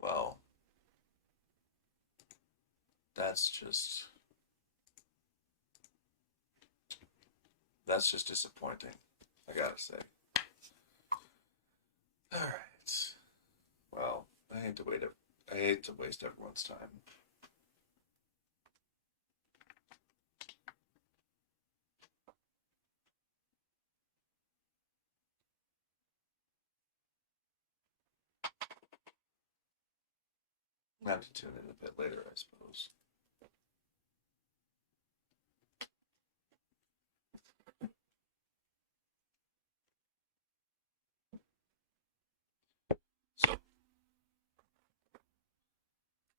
Well, that's just that's just disappointing, I gotta say. All right. Well, I hate to waste everyone's time. I have to tune in a bit later, I suppose. So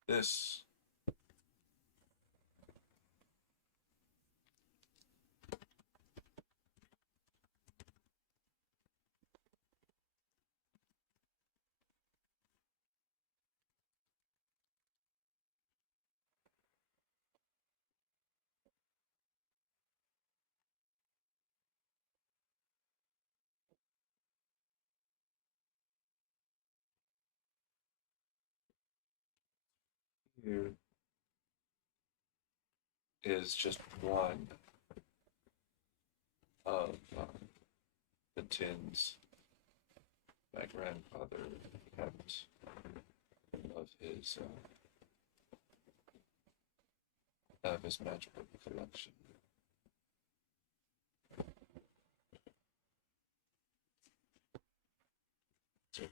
this here is just one of the tins my grandfather kept of his matchbook collection. Tin.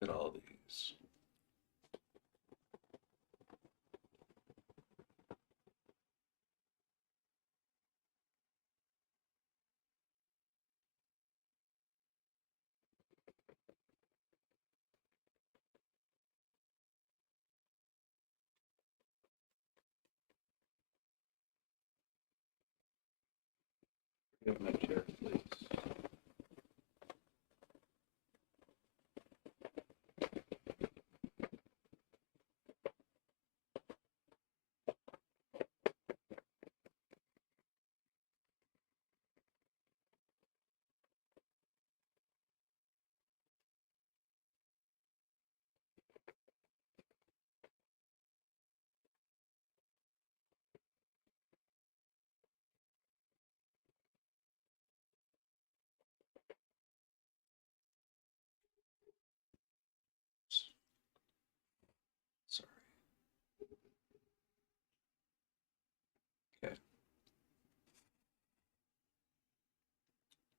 Look at all these. Give my chair, please. Sorry. Okay.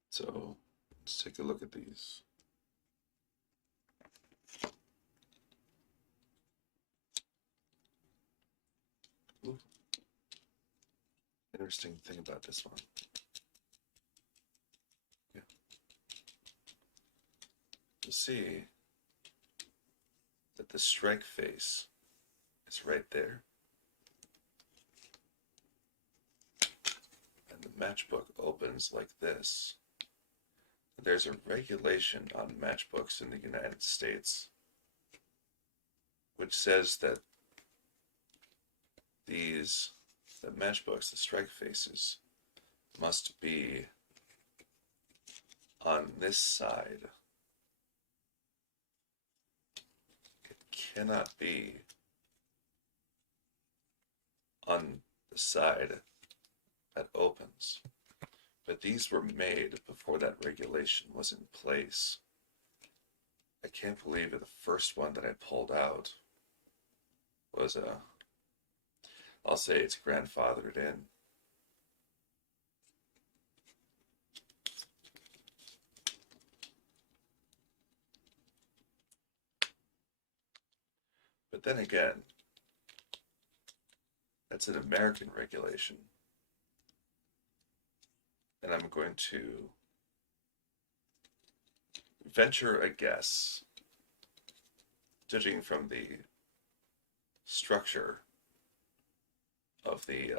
So let's take a look at these. Ooh. Interesting thing about this one. Yeah. You'll see that the strike face is right there. And the matchbook opens like this. There's a regulation on matchbooks in the United States which says that the matchbooks, the strike faces, must be on this side. It cannot be on the side that opens. But these were made before that regulation was in place. I can't believe that the first one that I pulled out was I'll say it's grandfathered in. But then again, that's an American regulation. And I'm going to venture a guess, judging from the structure of the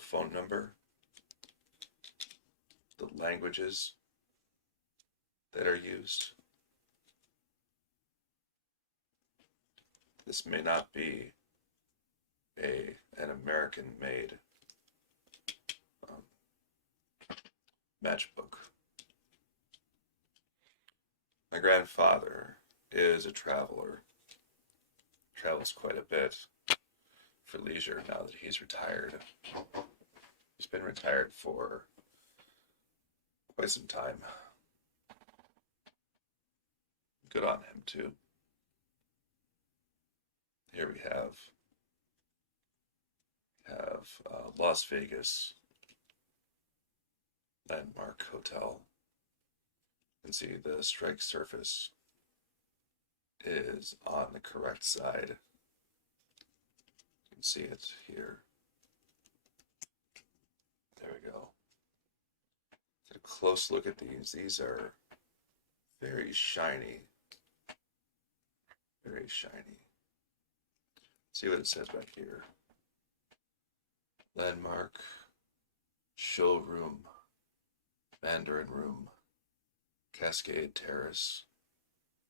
phone number, the languages that are used. This may not be an American-made matchbook. My grandfather is a traveler, travels quite a bit for leisure now that he's retired. He's been retired for quite some time. Good on him, too. Here we have Las Vegas Landmark Hotel. You can see the strike surface is on the correct side. You can see it here. There we go. Get a close look at these. These are very shiny. Very shiny. See what it says back here. Landmark, showroom, Mandarin room, Cascade Terrace,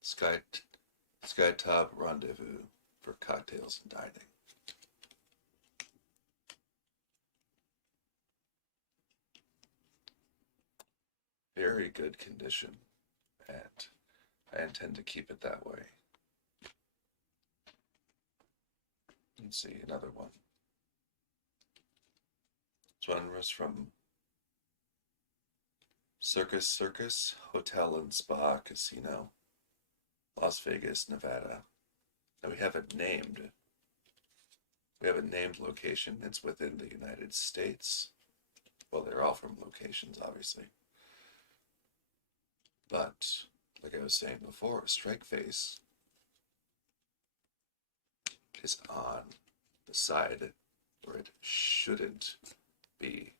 Skytop rendezvous for cocktails and dining. Very good condition, and I intend to keep it that way. Let's see, another one. This one was from Circus Hotel and Spa Casino, Las Vegas, Nevada. And we have it named. We have a named location. It's within the United States. Well, they're all from locations, obviously. But, like I was saying before, strike face is on the side where it shouldn't be,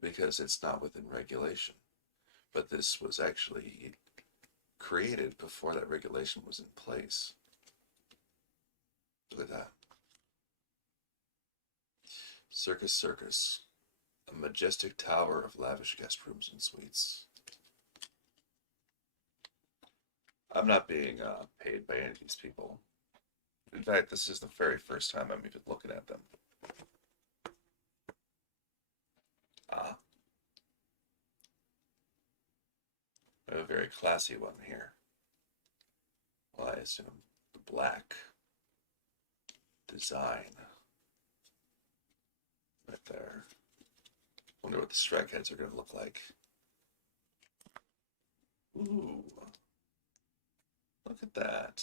because it's not within regulation. But this was actually created before that regulation was in place. Look at that. Circus, a majestic tower of lavish guest rooms and suites. I'm not being paid by any of these people. In fact, this is the very first time I'm even looking at them. We have a very classy one here. Well, I assume the black design right there. Wonder what the strike heads are going to look like. Ooh, look at that.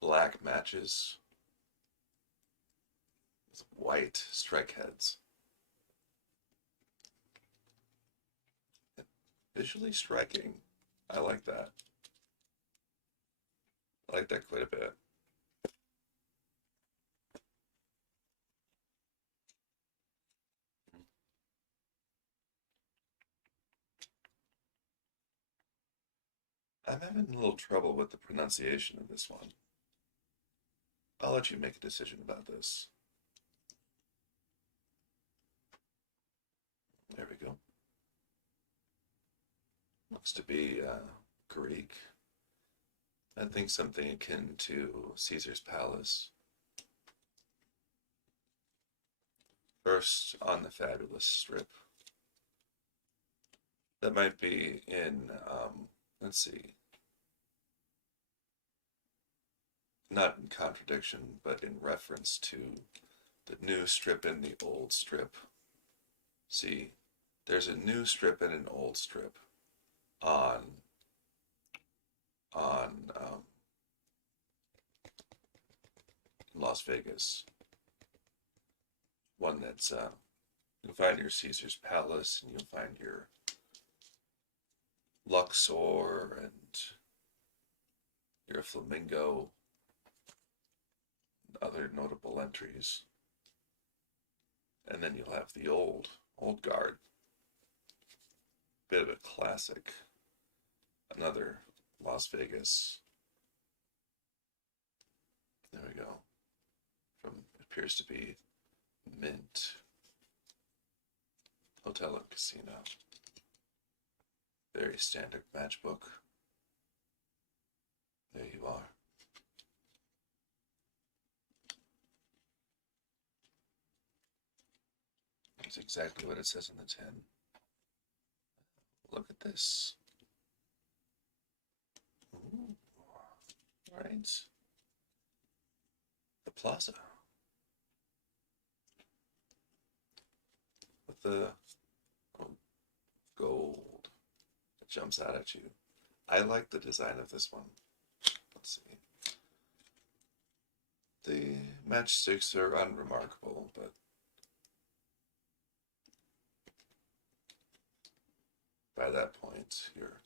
Black matches with white strike heads. Visually striking. I like that. I like that quite a bit. I'm having a little trouble with the pronunciation of this one. I'll let you make a decision about this. There we go. Looks to be Greek. I think something akin to Caesar's Palace. First on the Fabulous Strip. That might be in, let's see. not in contradiction, but in reference to the new strip and the old strip. See, there's a new strip and an old strip on on Las Vegas. One that's you'll find your Caesar's Palace, and you'll find your Luxor, and your Flamingo, and other notable entries. And then you'll have the old guard, bit of a classic, another Las Vegas. There we go. From appears to be Mint Hotel and Casino. Very standard matchbook. There you are. That's exactly what it says in the tin. Look at this. Ooh. Right. The plaza. With the gold that jumps out at you. I like the design of this one. Let's see. The matchsticks are unremarkable, but by that point, you're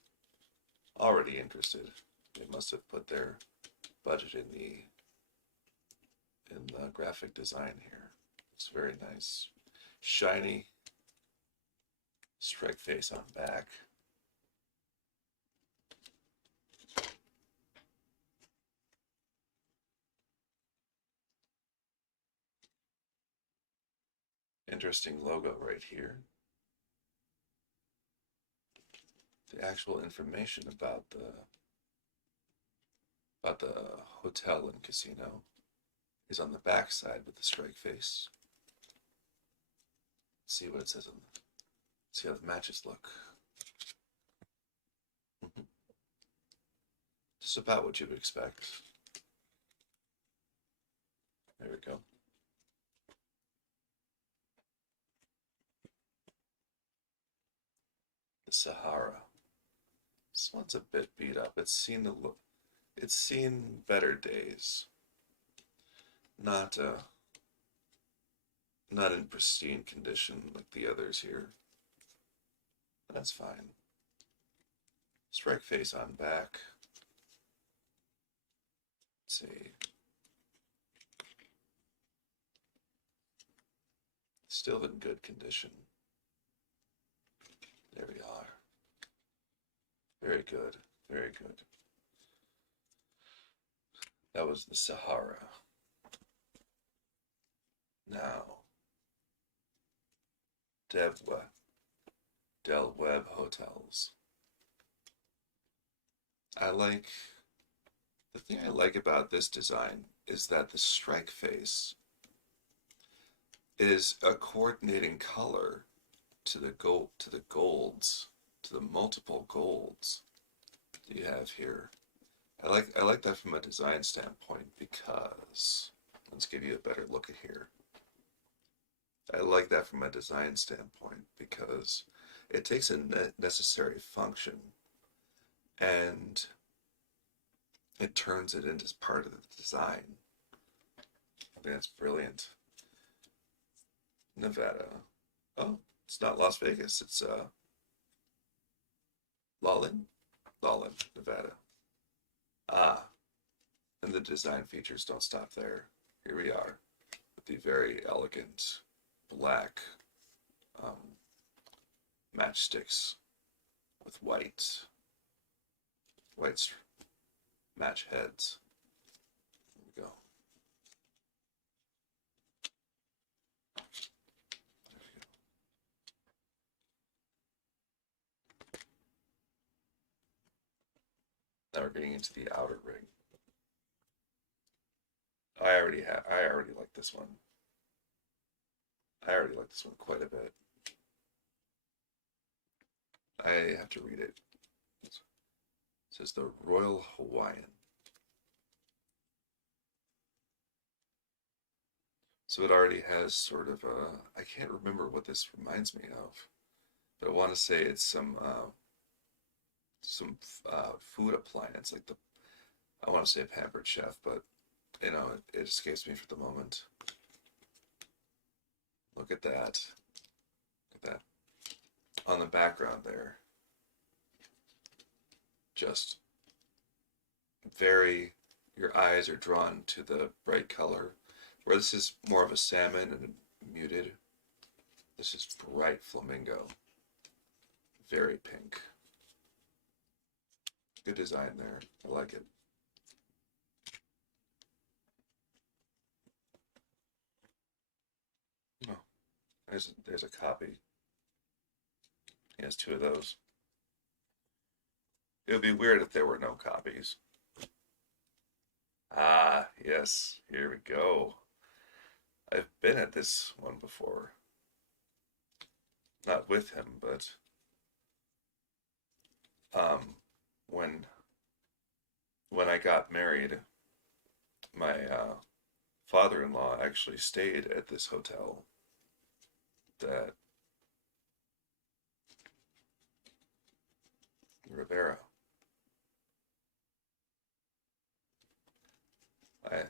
already interested. They must have put their budget in the graphic design here. It's very nice. Shiny strike face on back. Interesting logo right here. The actual information about the hotel and casino is on the back side with the strike face. Let's see what it says on the, see how the matches look. Just about what you would expect. There we go. The Sahara. This one's a bit beat up. It's seen better days. Not in pristine condition like the others here. That's fine. Strike face on back. Let's see. Still in good condition. There we are. Very good. Very good. That was the Sahara. Now, Del Webb Hotels. The thing I like about this design is that the strike face is a coordinating color to the golds, to the multiple golds that you have here. I like that from a design standpoint because, let's give you a better look at here. I like that from a design standpoint because it takes a necessary function and it turns it into part of the design. I think that's brilliant. Nevada. Oh, it's not Las Vegas. It's Lawlin, Nevada. Ah, and the design features don't stop there. Here we are with the very elegant black matchsticks with white match heads. There we go. Now we're getting into the outer ring. I already like this one. I already like this one quite a bit. I have to read it. It says the Royal Hawaiian. So it already has sort of I can't remember what this reminds me of, but I want to say it's some food appliance, like the, I want to say a Pampered Chef, but it escapes me for the moment. Look at that. Look at that. On the background there. Just very, your eyes are drawn to the bright color. Where this is more of a salmon and muted, this is bright flamingo. Very pink. Good design there. I like it. Oh, there's a copy. He has two of those. It would be weird if there were no copies. Ah, yes. Here we go. I've been at this one before. Not with him, but um, when I got married, my father-in-law actually stayed at this hotel that Rivera. My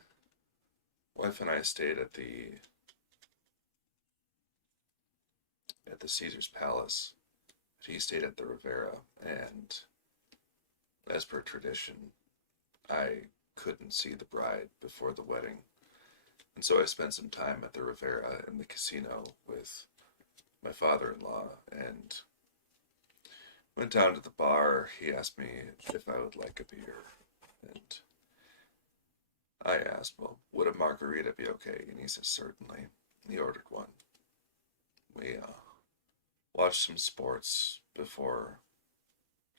wife and I stayed at the Caesar's Palace. He stayed at the Rivera, and as per tradition, I couldn't see the bride before the wedding. And so I spent some time at the Rivera in the casino with my father-in-law and went down to the bar. He asked me if I would like a beer. And I asked, well, would a margarita be okay? And he said, certainly. He ordered one. We watched some sports before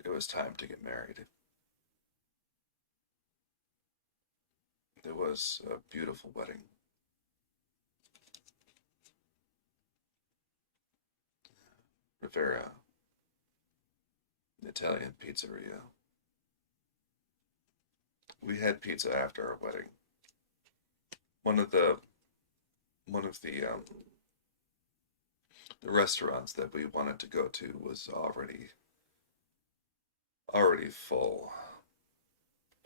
it was time to get married. It was a beautiful wedding. Rivera, an Italian pizzeria. We had pizza after our wedding. One of the the restaurants that we wanted to go to was already full,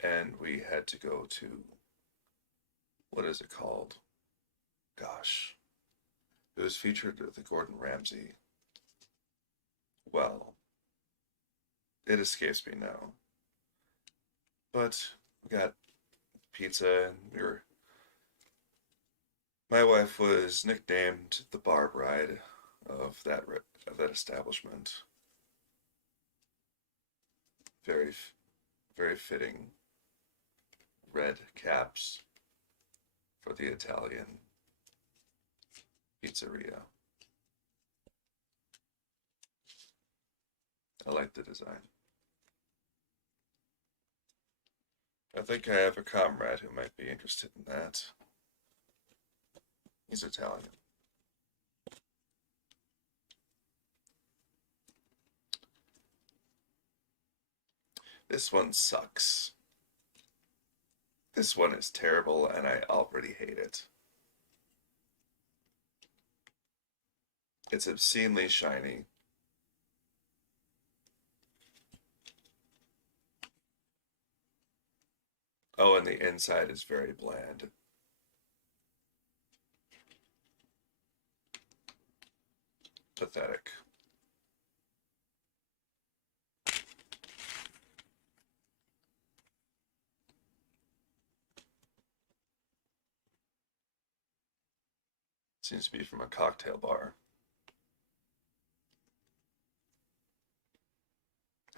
and we had to go to, what is it called? Gosh, it was featured with the Gordon Ramsay. Well, it escapes me now. But we got pizza, and my wife was nicknamed the bar bride of that establishment. Very very fitting red caps for the Italian pizzeria. I like the design. I think I have a comrade who might be interested in that. He's Italian. This one sucks. This one is terrible, and I already hate it. It's obscenely shiny. Oh, and the inside is very bland. Pathetic. Seems to be from a cocktail bar.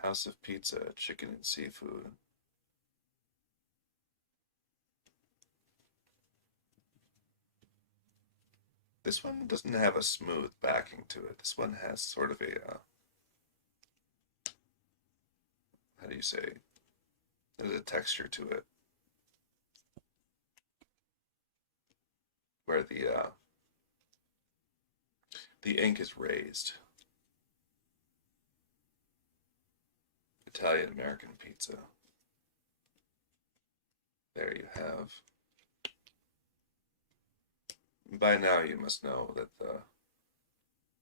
House of Pizza, chicken and seafood. This one doesn't have a smooth backing to it. This one has sort of a, how do you say? There's a texture to it. Where the ink is raised. Italian American pizza. There you have By now, you must know that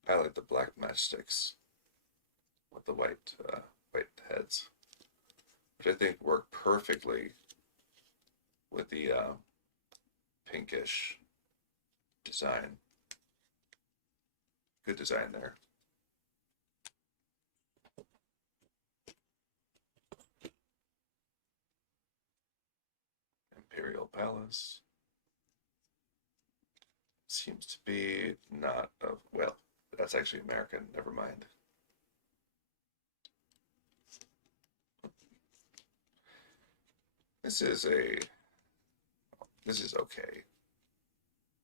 I like the black matchsticks with the white heads, which I think work perfectly with the pinkish design. Good design there. Imperial Palace seems to be not of, well, that's actually American. Never mind. This is a this is okay.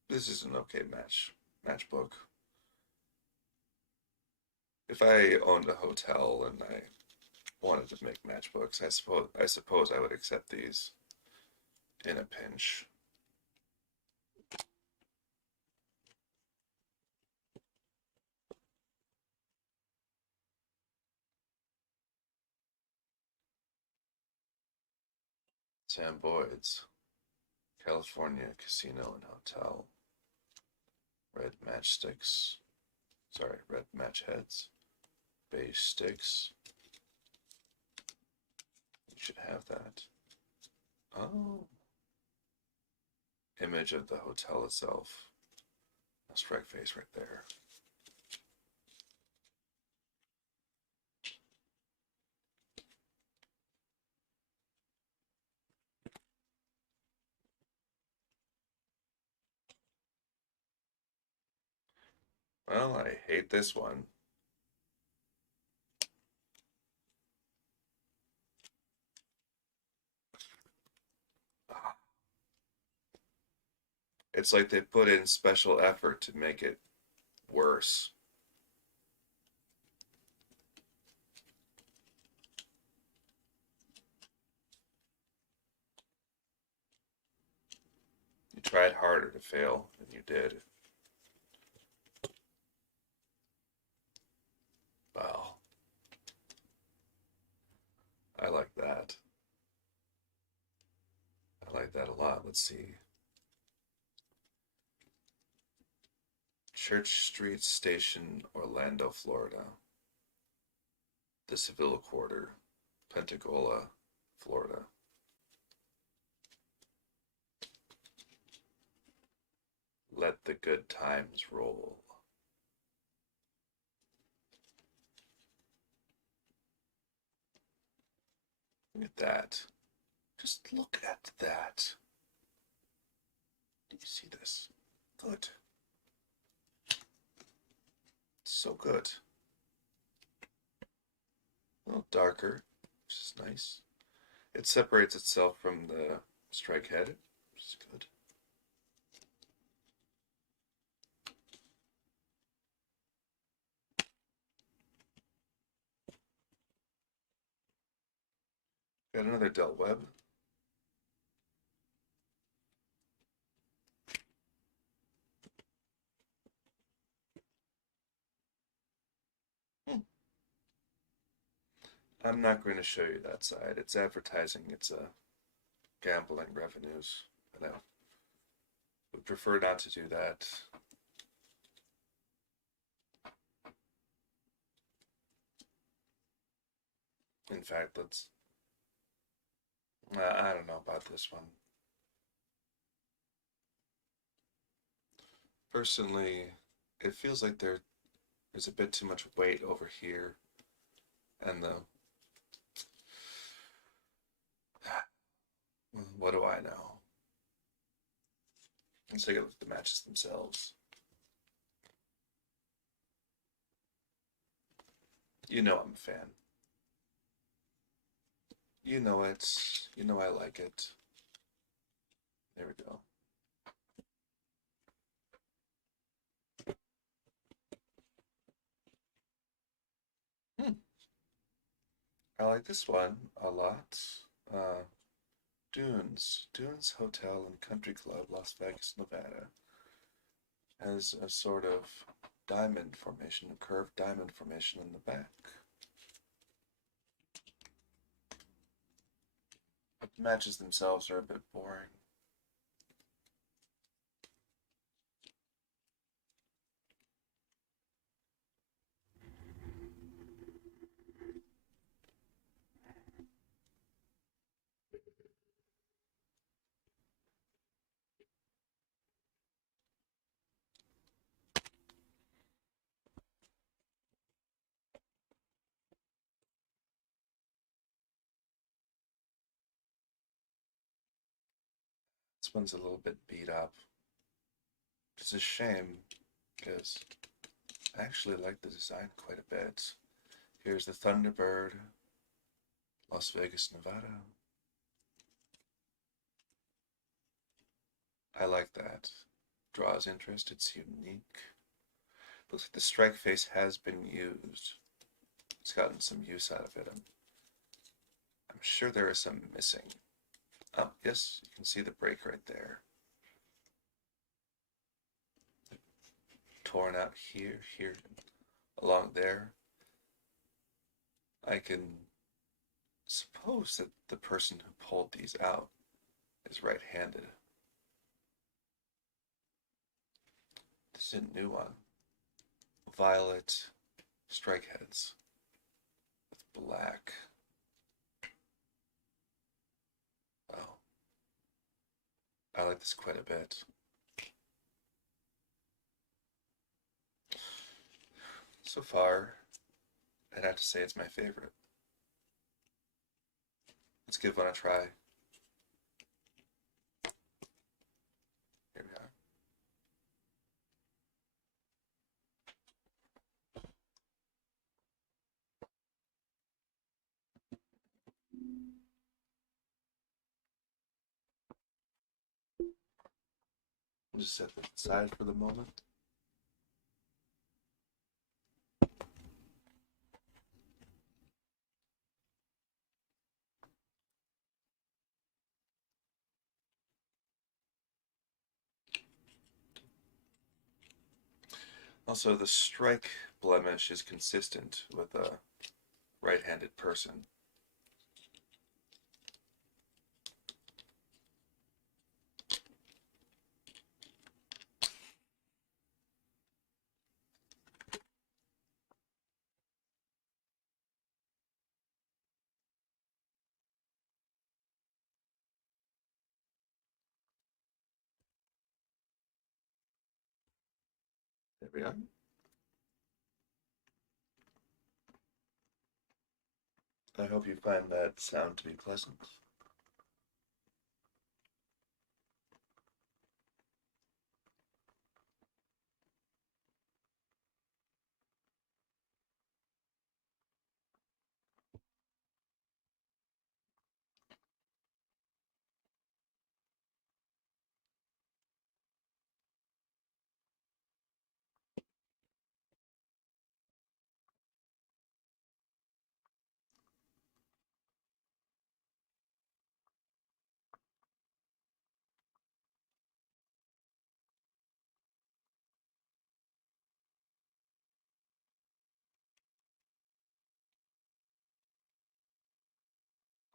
This is an okay matchbook. If I owned a hotel and I wanted to make matchbooks, I suppose I would accept these in a pinch. Sam Boyd's California Casino and Hotel. Red matchsticks. Sorry, red match heads. Beige sticks. You should have that. Oh. Image of the hotel itself. A strike face right there. Well, I hate this one. It's like they put in special effort to make it worse. You tried harder to fail than you did. Wow. I like that. I like that a lot. Let's see. Church Street Station, Orlando, Florida. The Seville Quarter, Pensacola, Florida. Let the good times roll. Look at that. Just look at that. Do you see this? Good. So good. A little darker, which is nice. It separates itself from the strike head, which is good. Got another Del Webb. I'm not going to show you that side. It's advertising. It's gambling revenues. I would prefer not to do that. In fact, let's. I don't know about this one. Personally, it feels like there's a bit too much weight over here, and the what do I know? Let's take a look at the matches themselves. You know I'm a fan. You know it. You know I like it. There we go. Hmm. I like this one a lot. Uh, Dunes Hotel and Country Club, Las Vegas, Nevada, has a sort of diamond formation, a curved diamond formation in the back. But the matches themselves are a bit boring. This one's a little bit beat up. It's a shame because I actually like the design quite a bit. Here's the Thunderbird, Las Vegas, Nevada. I like that. Draws interest, it's unique. Looks like the strike face has been used. It's gotten some use out of it. I'm sure there is some missing. Oh, yes, you can see the break right there. Torn out here, here, along there. I can suppose that the person who pulled these out is right-handed. This is a new one. Violet strike heads with black. Oh, I like this quite a bit. So far, I'd have to say it's my favorite. Let's give one a try. Here we are. We'll just set that aside for the moment. Also, the strike blemish is consistent with a right-handed person. There we are. I hope you find that sound to be pleasant.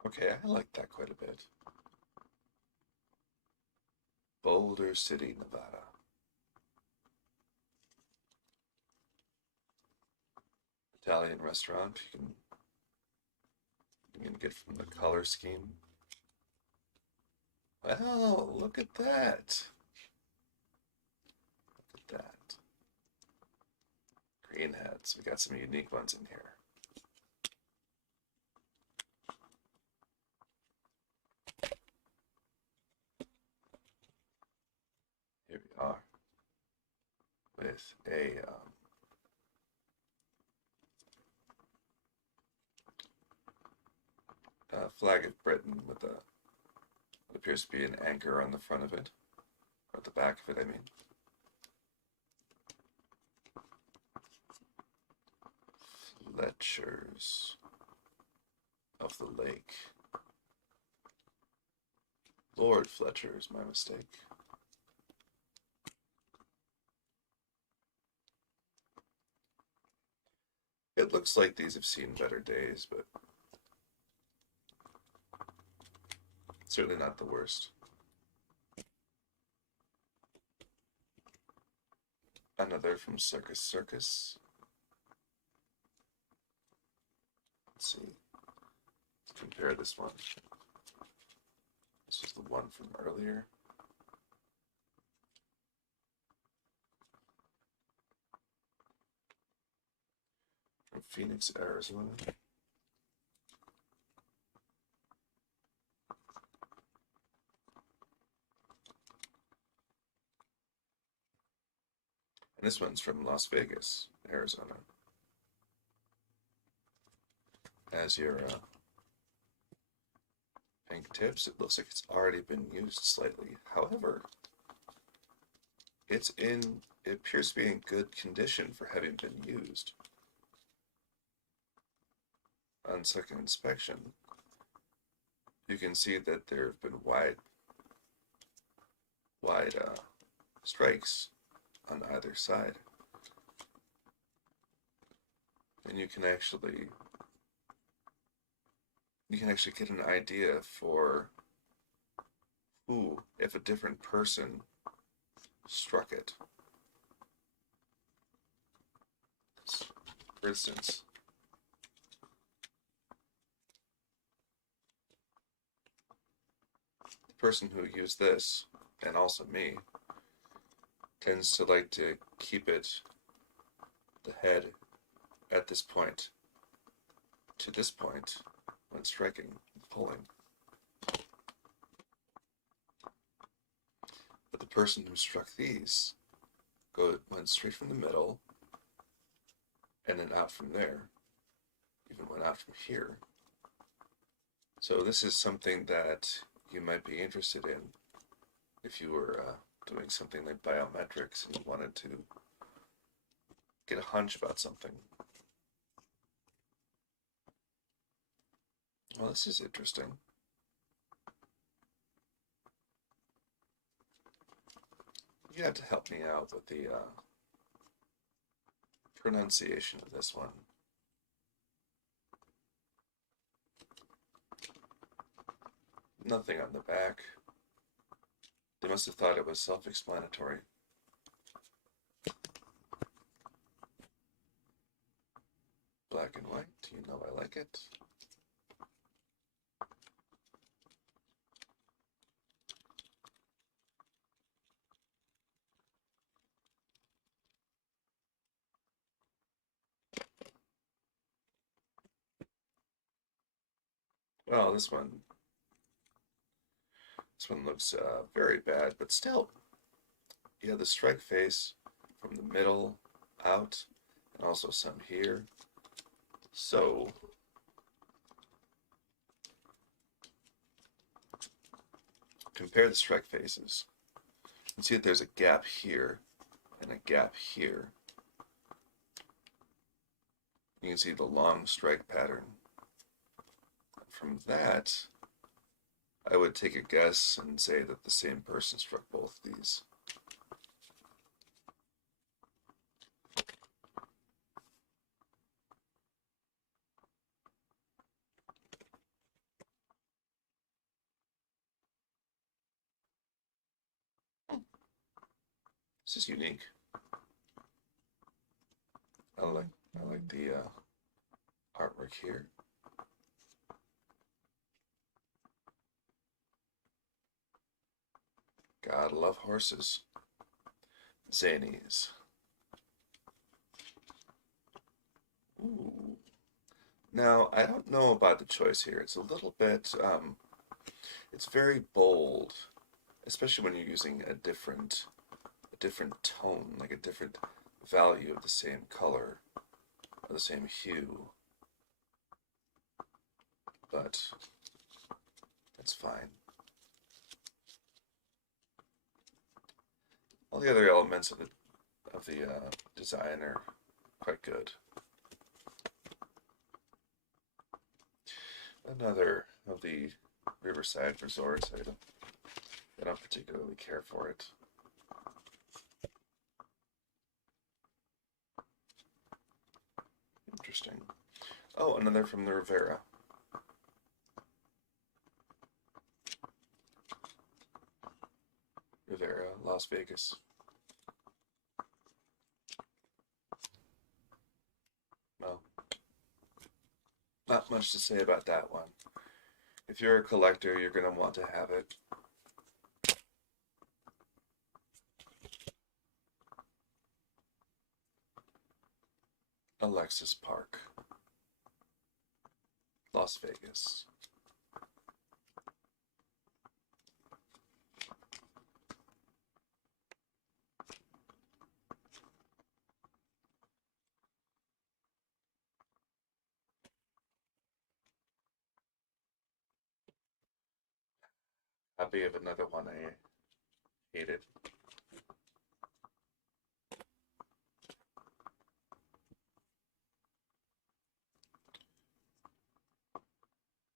Okay, I like that quite a bit. Boulder City, Nevada. Italian restaurant. You can get from the color scheme. Wow, look at that. Look at that. Green hats. We got some unique ones in here. Here we are with a flag of Britain with what appears to be an anchor on the front of it, or at the back of it, I mean. Fletchers of the Lake. Lord Fletcher is my mistake. It looks like these have seen better days, but certainly not the worst. Another from Circus Circus. Let's see. Let's compare this one. This was the one from earlier. From Phoenix, Arizona. And this one's from Las Vegas, Arizona. As your pink tips, it looks like it's already been used slightly. However, it appears to be in good condition for having been used. On second inspection, you can see that there have been wide strikes on either side, and you can actually get an idea for who, if a different person struck it. For instance, the person who used this, and also me, tends to like to keep the head at this point to this point when striking and pulling. But the person who struck these went straight from the middle and then out from there, even went out from here. So this is something that you might be interested in if you were doing something like biometrics and you wanted to get a hunch about something. Well, this is interesting. You have to help me out with the pronunciation of this one. Nothing on the back. They must have thought it was self-explanatory. Black and white, you know I like it. Well, this one looks very bad, but still, you have the strike face from the middle out, and also some here. So, compare the strike faces. You can see that there's a gap here and a gap here. You can see the long strike pattern. From that, I would take a guess and say that the same person struck both of these. This is unique. I like the artwork here. Gotta love horses. Zanies. Ooh. Now, I don't know about the choice here. It's a little bit, it's very bold, especially when you're using a different tone, like a different value of the same color, or the same hue. But that's fine. All the other elements of the design are quite good. Another of the Riverside resorts, I don't particularly care for it. Interesting. Oh, another from the Rivera. Rivera, Las Vegas. Well, not much to say about that one. If you're a collector, you're going to want to have it. Alexis Park, Las Vegas. Copy of another one I hated.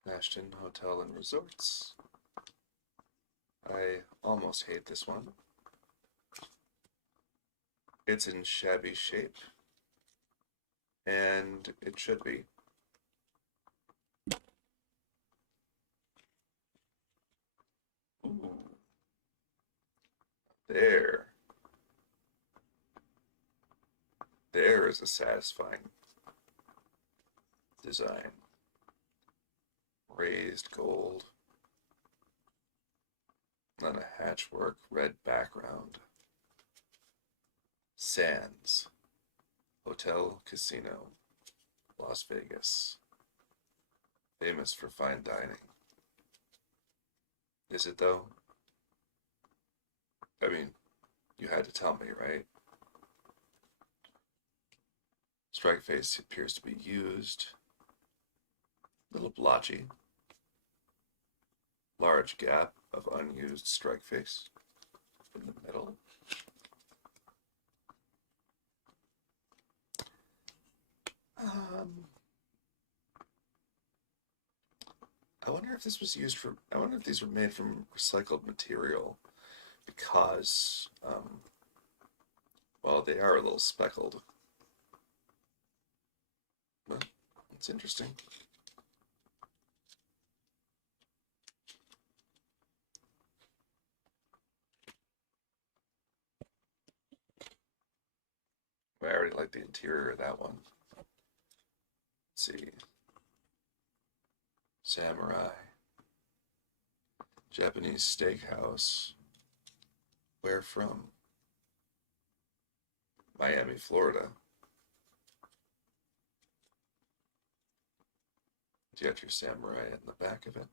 Ashton Hotel and Resorts. I almost hate this one. It's in shabby shape, and it should be. Ooh. There. There is a satisfying design. Raised gold. On a hatchwork red background. Sands. Hotel Casino. Las Vegas. Famous for fine dining. Is it though? I mean, you had to tell me, right? Strike face appears to be used. Little blotchy. Large gap of unused strike face in the middle. I wonder if this was used for. I wonder if these were made from recycled material, because, well, they are a little speckled. Well, it's interesting. I already like the interior of that one. Let's see. Samurai. Japanese steakhouse. Where from? Miami, Florida. You got your samurai in the back of it.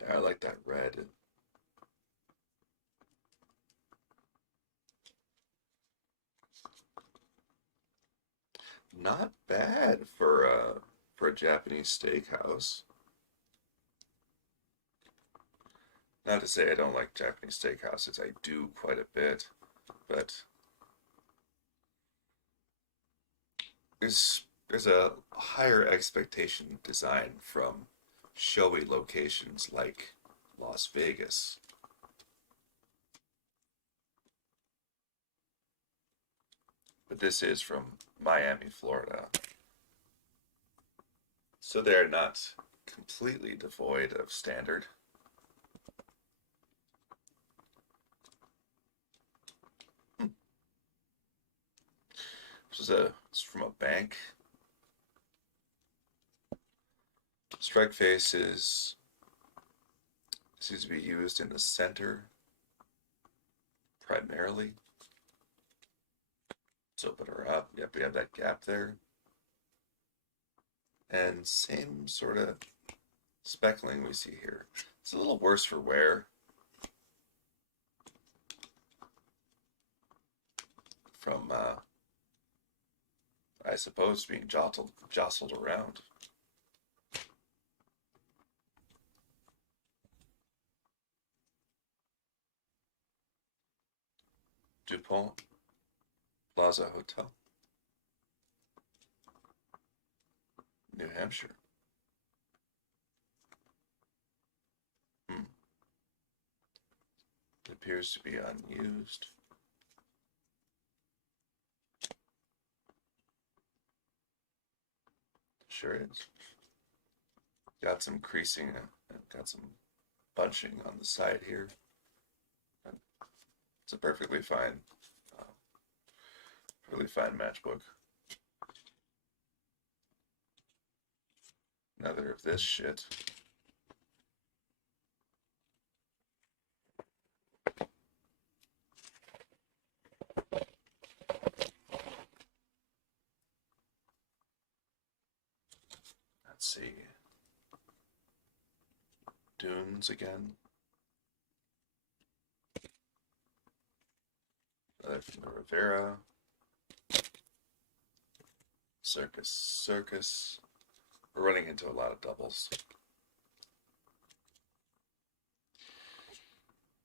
Yeah, I like that red. Not bad for a Japanese steakhouse. Not to say I don't like Japanese steakhouses, I do quite a bit, but there's a higher expectation design from showy locations like Las Vegas. But this is from Miami, Florida. So they're not completely devoid of standard. It's from a bank. Strike face seems to be used in the center primarily. Let's open her up. Yep, we have that gap there. And same sort of speckling we see here. It's a little worse for wear. From, I suppose, being jostled around. DuPont Plaza Hotel, New Hampshire. It appears to be unused. Sure is. Got some creasing and got some bunching on the side here. It's a perfectly fine matchbook. Another of this shit. Let's see. Dunes again. Another from the Rivera. Circus. We're running into a lot of doubles.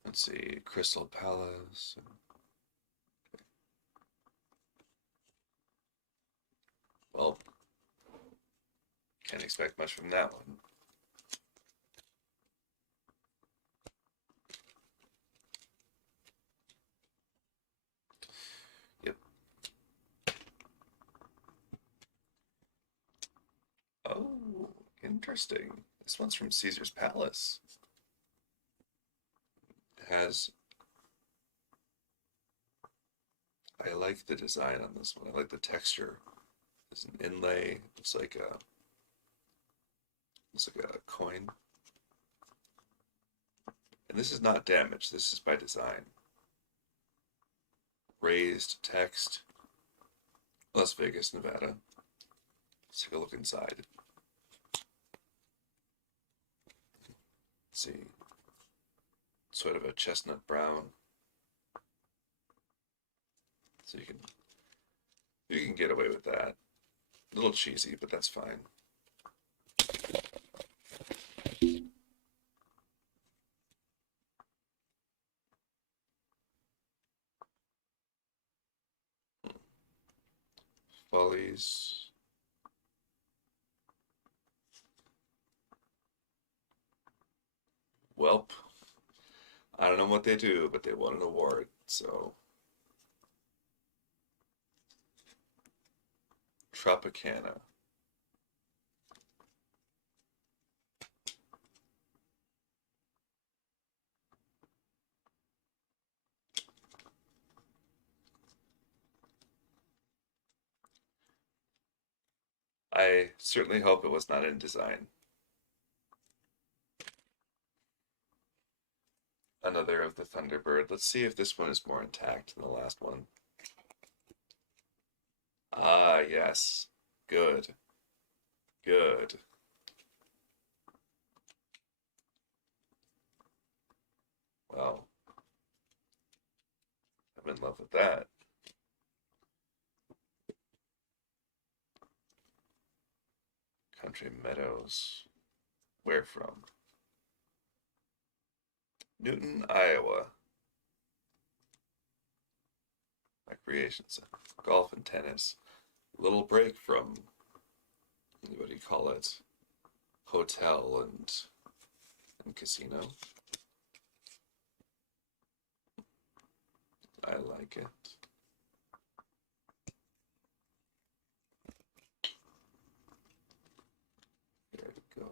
Let's see, Crystal Palace. Well, can't expect much from that one. Yep. Oh, interesting. This one's from Caesar's Palace. It has... I like the design on this one. I like the texture. There's an inlay. Looks like a coin. And this is not damaged. This is by design. Raised text. Las Vegas, Nevada. Let's take a look inside. Let's see. Sort of a chestnut brown. So you can get away with that. A little cheesy, but that's fine. Follies. Welp. I don't know what they do, but they won an award, so. Tropicana. I certainly hope it was not in design. Another of the Thunderbird. Let's see if this one is more intact than the last one. Ah, yes. Good. Good. Well, I'm in love with that. Country Meadows. Where from? Newton, Iowa. Recreations, golf and tennis. Little break from, what do you call it? Hotel and casino. I like it. There we go.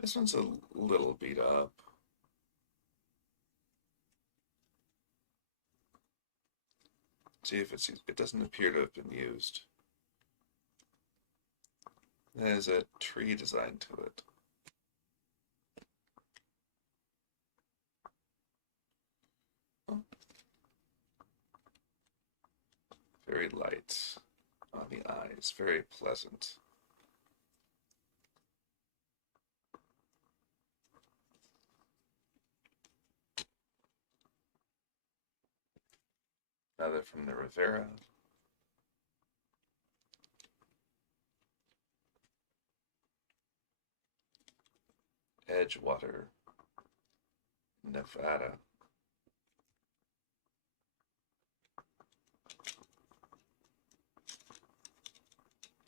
This one's a little beat up. See if it doesn't appear to have been used. There's a tree design to it. Oh. Very light on the eyes, very pleasant. Another from the Rivera. Edgewater, Nevada.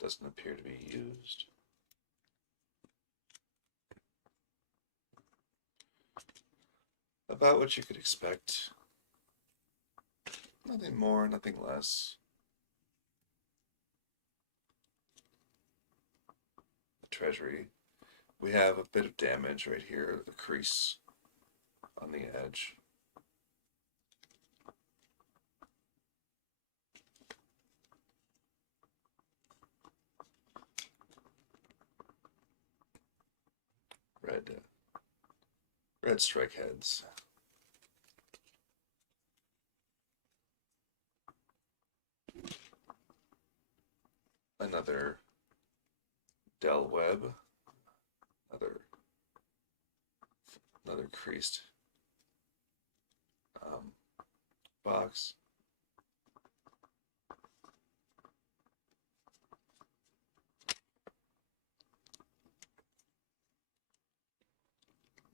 Doesn't appear to be used. About what you could expect. Nothing more, nothing less. The Treasury. We have a bit of damage right here, the crease on the edge. Red strike heads. Another Del Webb. Another creased um, box.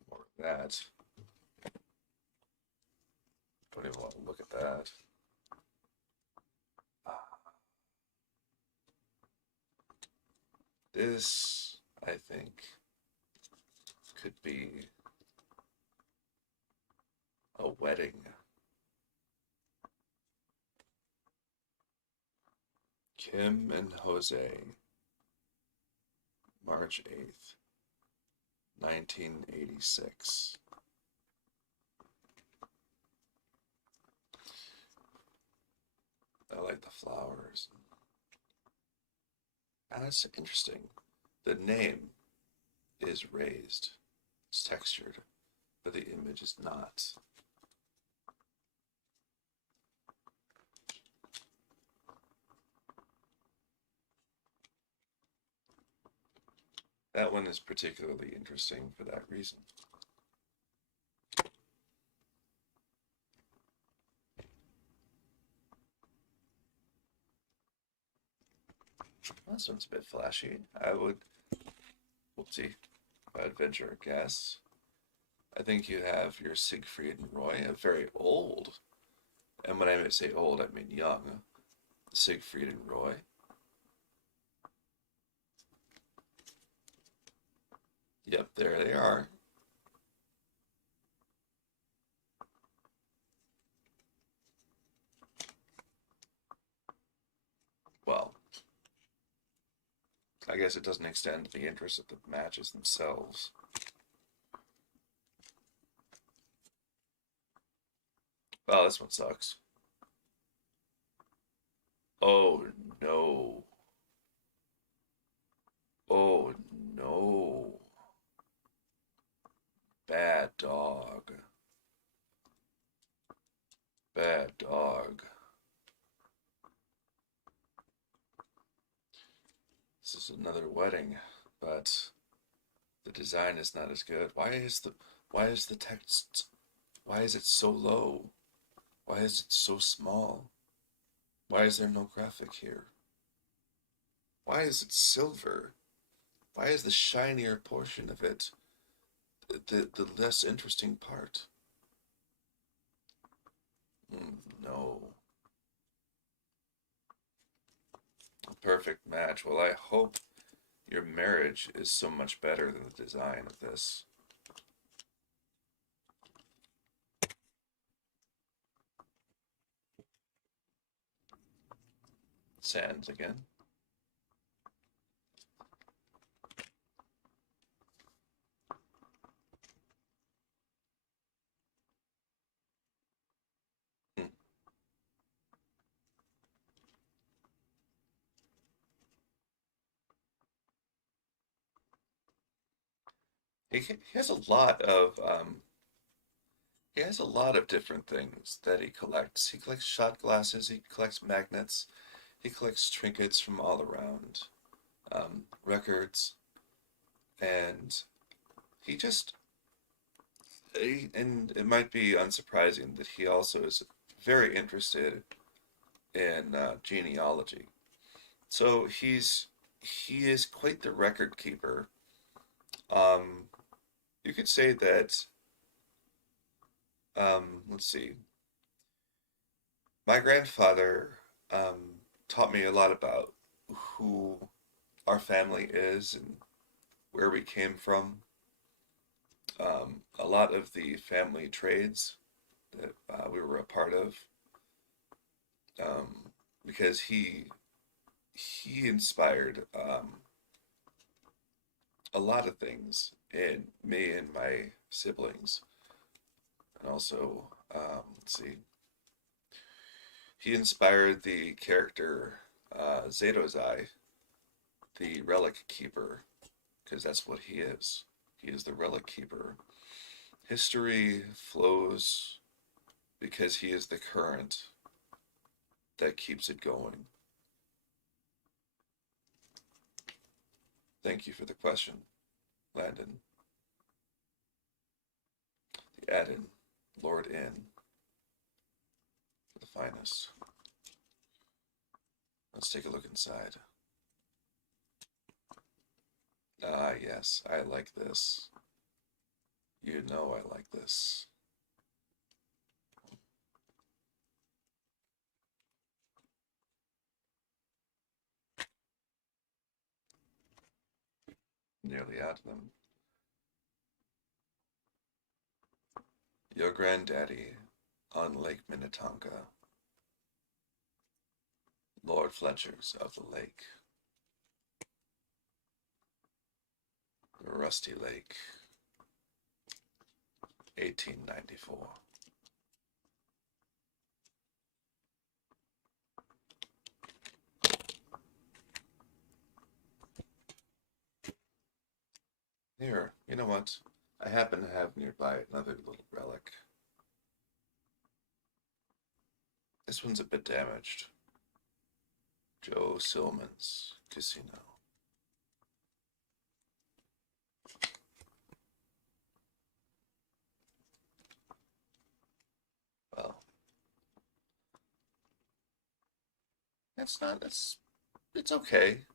More of that. Don't even want to look at that. This, I think, could be a wedding. Kim and Jose, March 8th, 1986. I like the flowers. And that's interesting. The name is raised, it's textured, but the image is not. That one is particularly interesting for that reason. This one's a bit flashy. I would, whoopsie, if I'd venture a guess. I think you have your Siegfried and Roy, a very old, and when I say old, I mean young, Siegfried and Roy. Yep, there they are. Well, I guess it doesn't extend to the interest of the matches themselves. Oh, this one sucks. Oh no. Oh no. Bad dog. Bad dog. This is another wedding, but the design is not as good. Why is the text, why is it so low? Why is it so small? Why is there no graphic here? Why is it silver? Why is the shinier portion of it the less interesting part? No. A perfect match. Well, I hope your marriage is so much better than the design of this. Sands again. He has a lot of he has a lot of different things that he collects. He collects shot glasses. He collects magnets. He collects trinkets from all around, records, and he just and it might be unsurprising that he also is very interested in genealogy. So he is quite the record keeper. Um, you could say that. Let's see. My grandfather taught me a lot about who our family is and where we came from. A lot of the family trades that we were a part of, because he inspired a lot of things in me and my siblings, and also let's see, he inspired the character Zedozai, the relic keeper, because that's what he is. He is the relic keeper. History flows because he is the current that keeps it going. Thank you for the question, Landon. The add-in, Lord in. finest. Let's take a look inside. Ah, yes, I like this. You know I like this. Nearly out of them. Your granddaddy on Lake Minnetonka. Lord Fletcher's of the lake. The Rusty Lake. 1894. Here, you know what? I happen to have nearby another little relic. This one's a bit damaged. Joe Silman's Casino. Well, it's okay.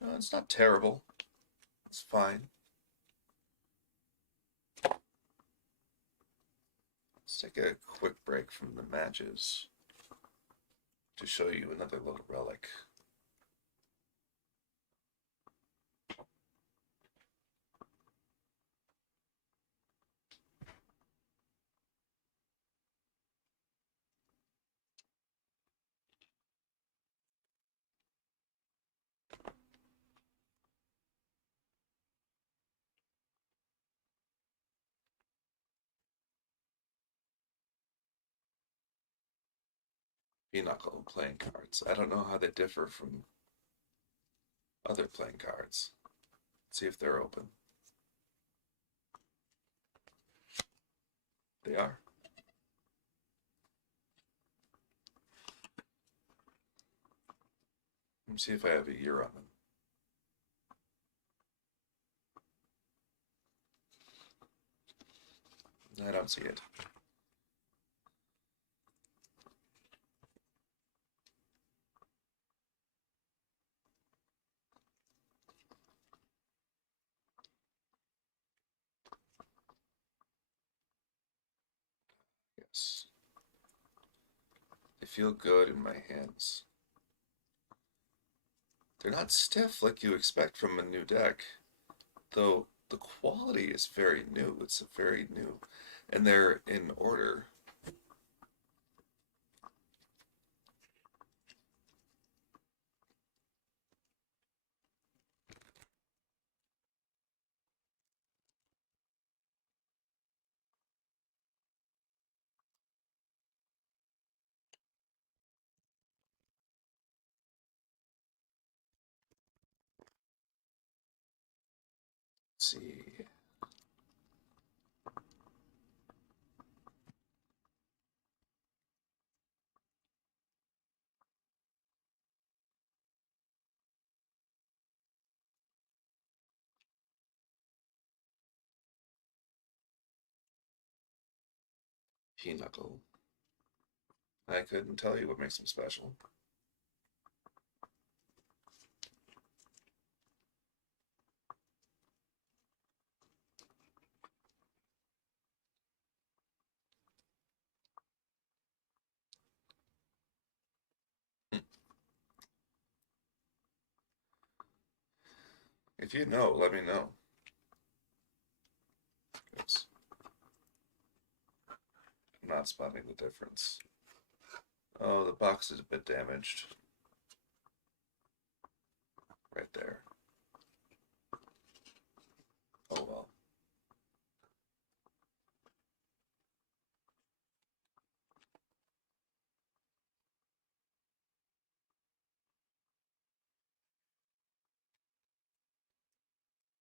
No, it's not terrible. It's fine. Let's take a quick break from the matches to show you another little relic. Pinochle playing cards. I don't know how they differ from other playing cards. Let's see if they're open. They are. Let me see if I have a year on them. I don't see it. Yes. They feel good in my hands. They're not stiff like you expect from a new deck, though the quality is very new. It's very new. And they're in order. Let's see. Pinochle. I couldn't tell you what makes them special. If you know, let me know. 'Cause I'm not spotting the difference. Oh, the box is a bit damaged. Right there. Oh well.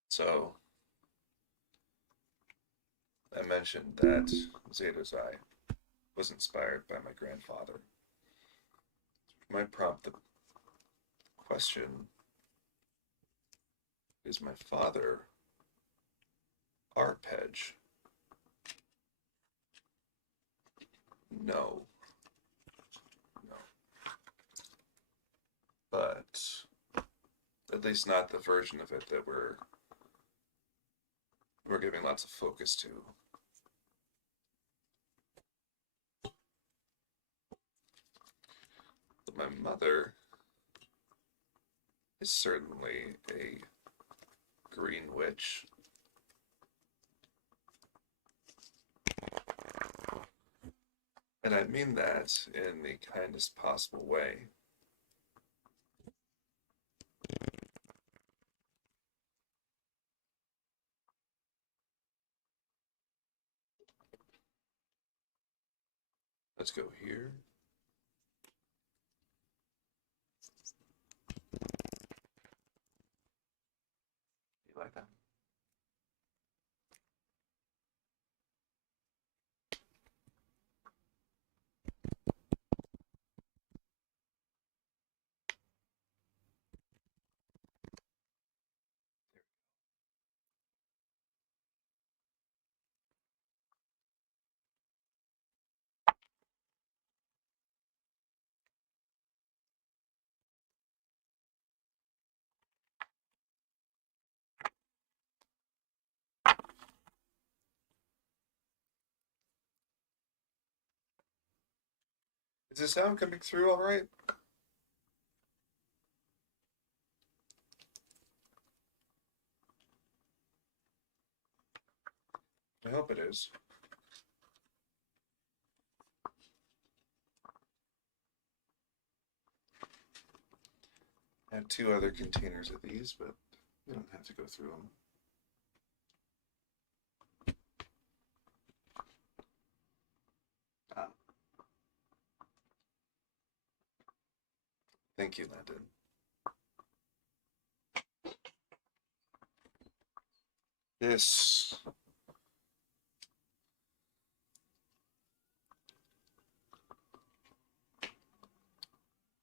So, I mentioned that Zeta's Eye was inspired by my grandfather. Might prompt the question, is my father arpegge? No. No. But at least not the version of it that we're giving lots of focus to. But my mother is certainly a green witch. And I mean that in the kindest possible way. Let's go here. You like that? Is the sound coming through all right? I hope it is. I have 2 other containers of these, but we don't have to go through them. Ah. Thank you, Landon. This.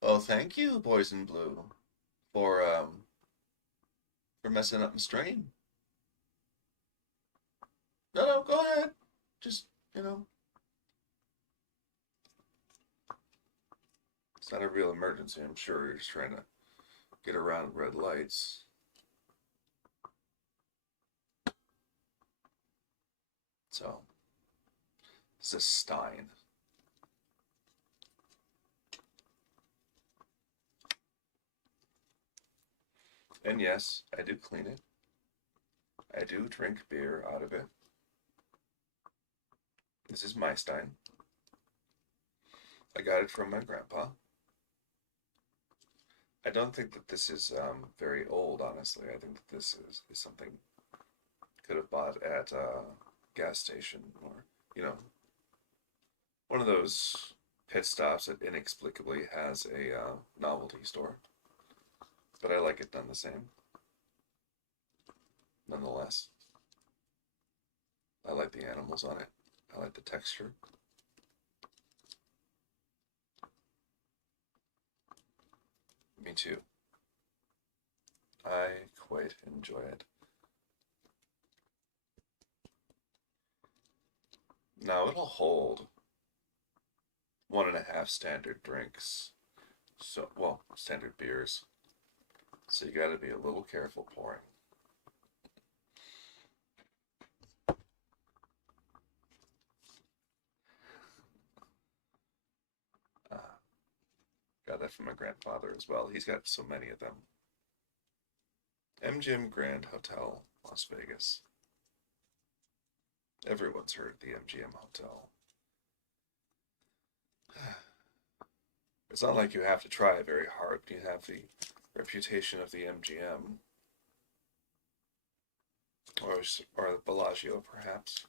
Oh, thank you, Boys in Blue, for messing up my stream. No, no, go ahead. Just, you know, it's not a real emergency. I'm sure you're just trying to get around red lights. So, this is Stein. And yes, I do clean it. I do drink beer out of it. This is my Stein. I got it from my grandpa. I don't think that this is very old, honestly. I think that this is something could have bought at a gas station or, you know, one of those pit stops that inexplicably has a novelty store. But I like it done the same. Nonetheless, I like the animals on it. I like the texture. Me too. I quite enjoy it. Now it'll hold 1.5 standard drinks. So, well, standard beers. So you gotta be a little careful pouring. Got that from my grandfather as well. He's got so many of them. MGM Grand Hotel, Las Vegas. Everyone's heard the MGM Hotel. It's not like you have to try very hard. You have the reputation of the MGM. Or the Bellagio, perhaps.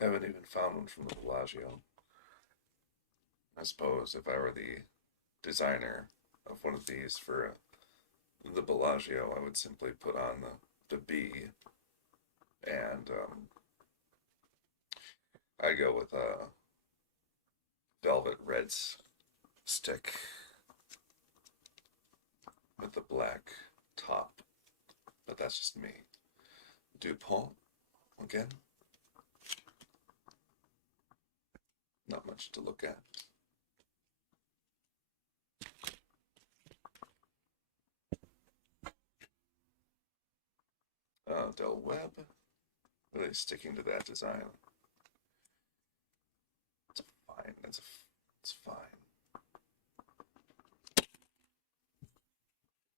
I haven't even found one from the Bellagio. I suppose if I were the designer of one of these for the Bellagio, I would simply put on the B and I'd go with a velvet red stick with the black top, but that's just me. Dupont again. Not much to look at. Del Webb, really sticking to that design. It's fine. It's fine.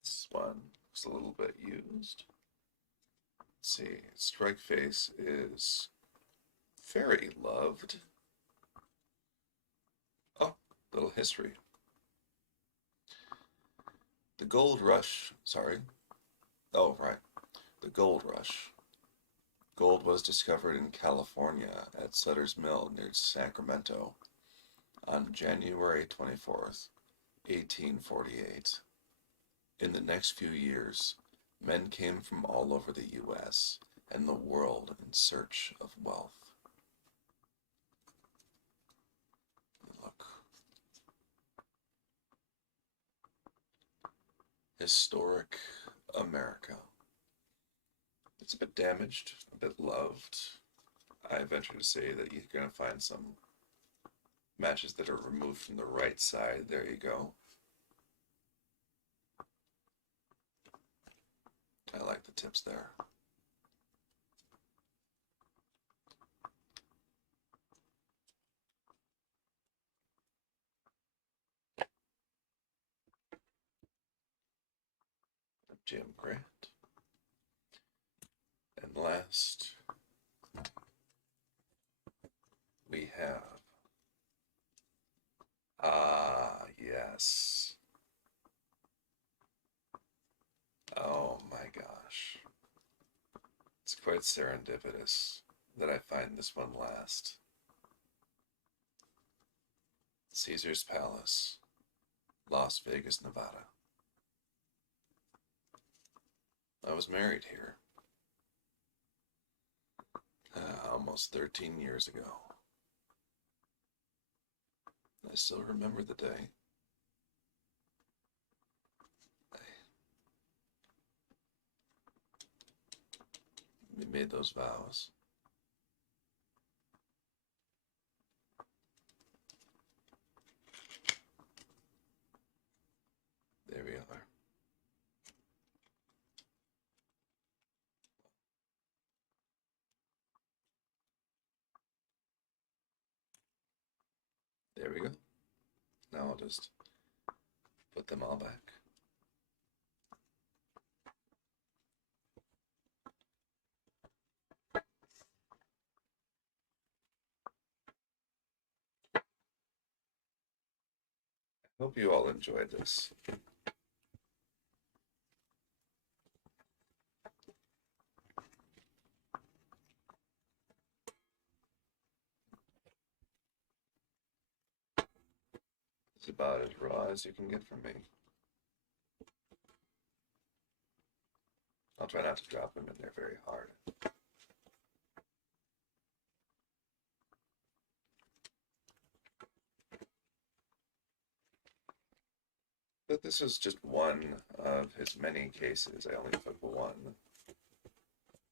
This one looks a little bit used. Let's see, Strike Face is very loved. Oh, little history. The Gold Rush, sorry. Oh, right. The Gold Rush. Gold was discovered in California at Sutter's Mill near Sacramento on January 24th, 1848. In the next few years, men came from all over the U.S. and the world in search of wealth. Look. Historic America. It's a bit damaged, a bit loved. I venture to say that you're going to find some matches that are removed from the right side. There you go. I like the tips there. Jim Grant. And last, we have, yes. Oh my gosh. It's quite serendipitous that I find this one last. Caesar's Palace, Las Vegas, Nevada. I was married here almost 13 years ago. I still remember the day. We made those vows. There we are. There we go. Now I'll just put them all back. Hope you all enjoyed this. It's about as raw as you can get from me. I'll try not to drop them in there very hard. But this is just one of his many cases. I only took one.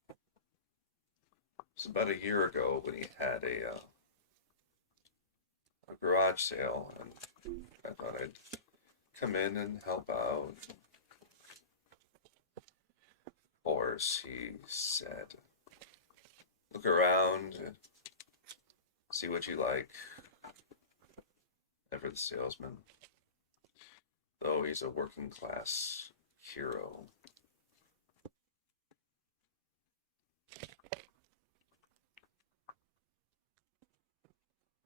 It was about a year ago when he had a garage sale, and I thought I'd come in and help out. Of course, he said, look around, see what you like. Never the salesman, though he's a working class hero.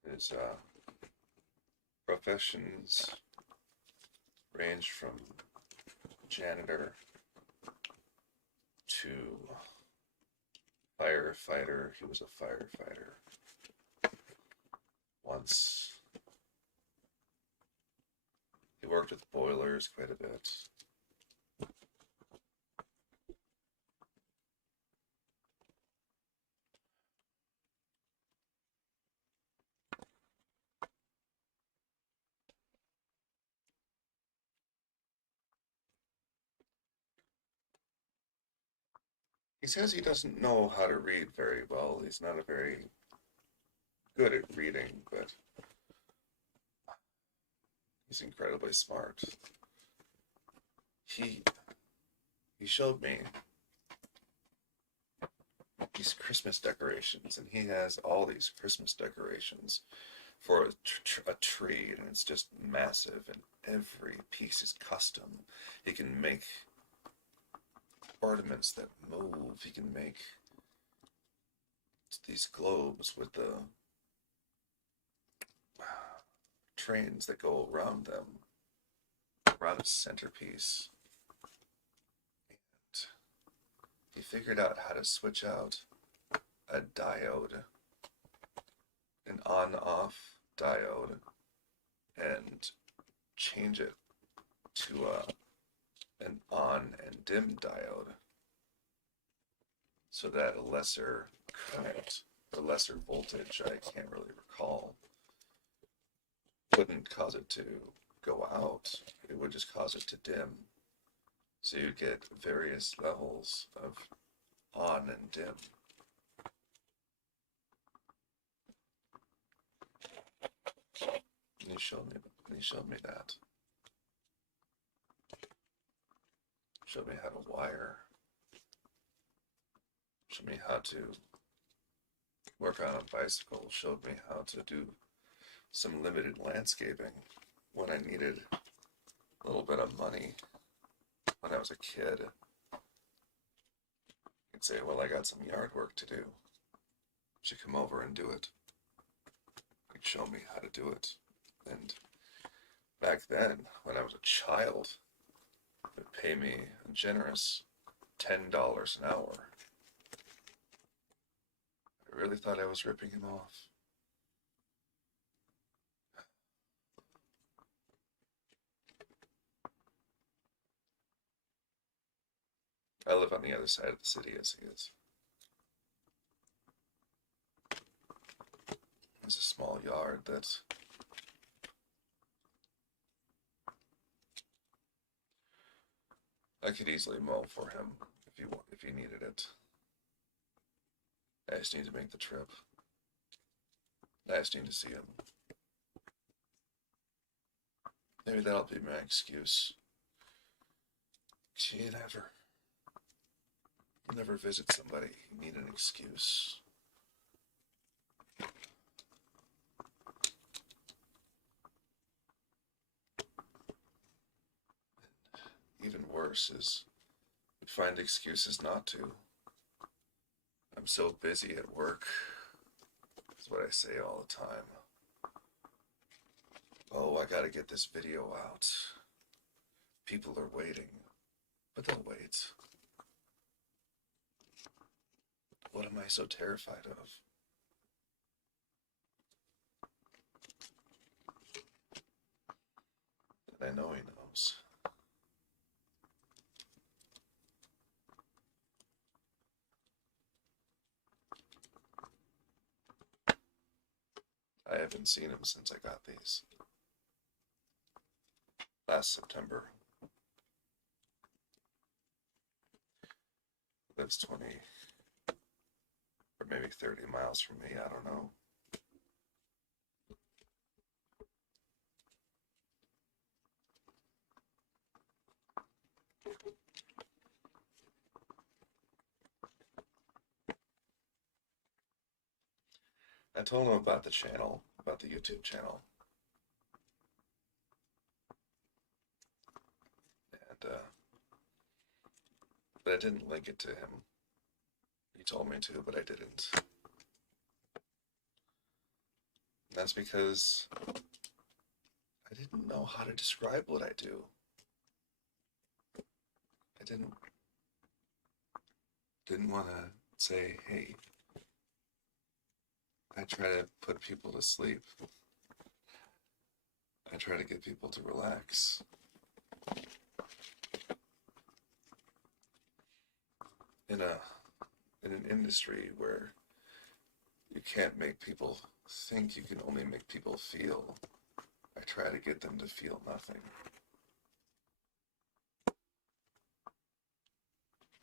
His professions range from janitor to firefighter. He was a firefighter once. He worked with boilers quite a bit. He says he doesn't know how to read very well. He's not a very good at reading, but he's incredibly smart. He showed me these Christmas decorations, and he has all these Christmas decorations for a tree, and it's just massive, and every piece is custom. He can make ornaments that move. He can make these globes with the trains that go around them, around a centerpiece. And he figured out how to switch out a diode, an on-off diode, and change it to an on and dim diode, so that a lesser current, or lesser voltage, I can't really recall, wouldn't cause it to go out. It would just cause it to dim. So you get various levels of on and dim. And he showed me that. Showed me how to wire. Showed me how to work on a bicycle. Showed me how to do some limited landscaping when I needed a little bit of money when I was a kid. He'd say, well, I got some yard work to do. You should come over and do it. He'd show me how to do it. And back then, when I was a child, he would pay me a generous $10 an hour. I really thought I was ripping him off. I live on the other side of the city as he is. There's a small yard that I could easily mow for him if he needed it. I just need to make the trip. I just need to see him. Maybe that'll be my excuse. You never visit somebody. You need an excuse. Even worse is you find excuses not to. I'm so busy at work. That's what I say all the time. Oh, I gotta get this video out. People are waiting. But they'll wait. What am I so terrified of? And I know he knows. I haven't seen him since I got these. Last September. Lives 20 or maybe 30 miles from me, I don't know. I told him about the channel, about the YouTube channel. And, but I didn't link it to him. He told me to, but I didn't. And that's because I didn't know how to describe what I do. I didn't want to say, hey, I try to put people to sleep. I try to get people to relax. In an industry where you can't make people think, you can only make people feel, I try to get them to feel nothing.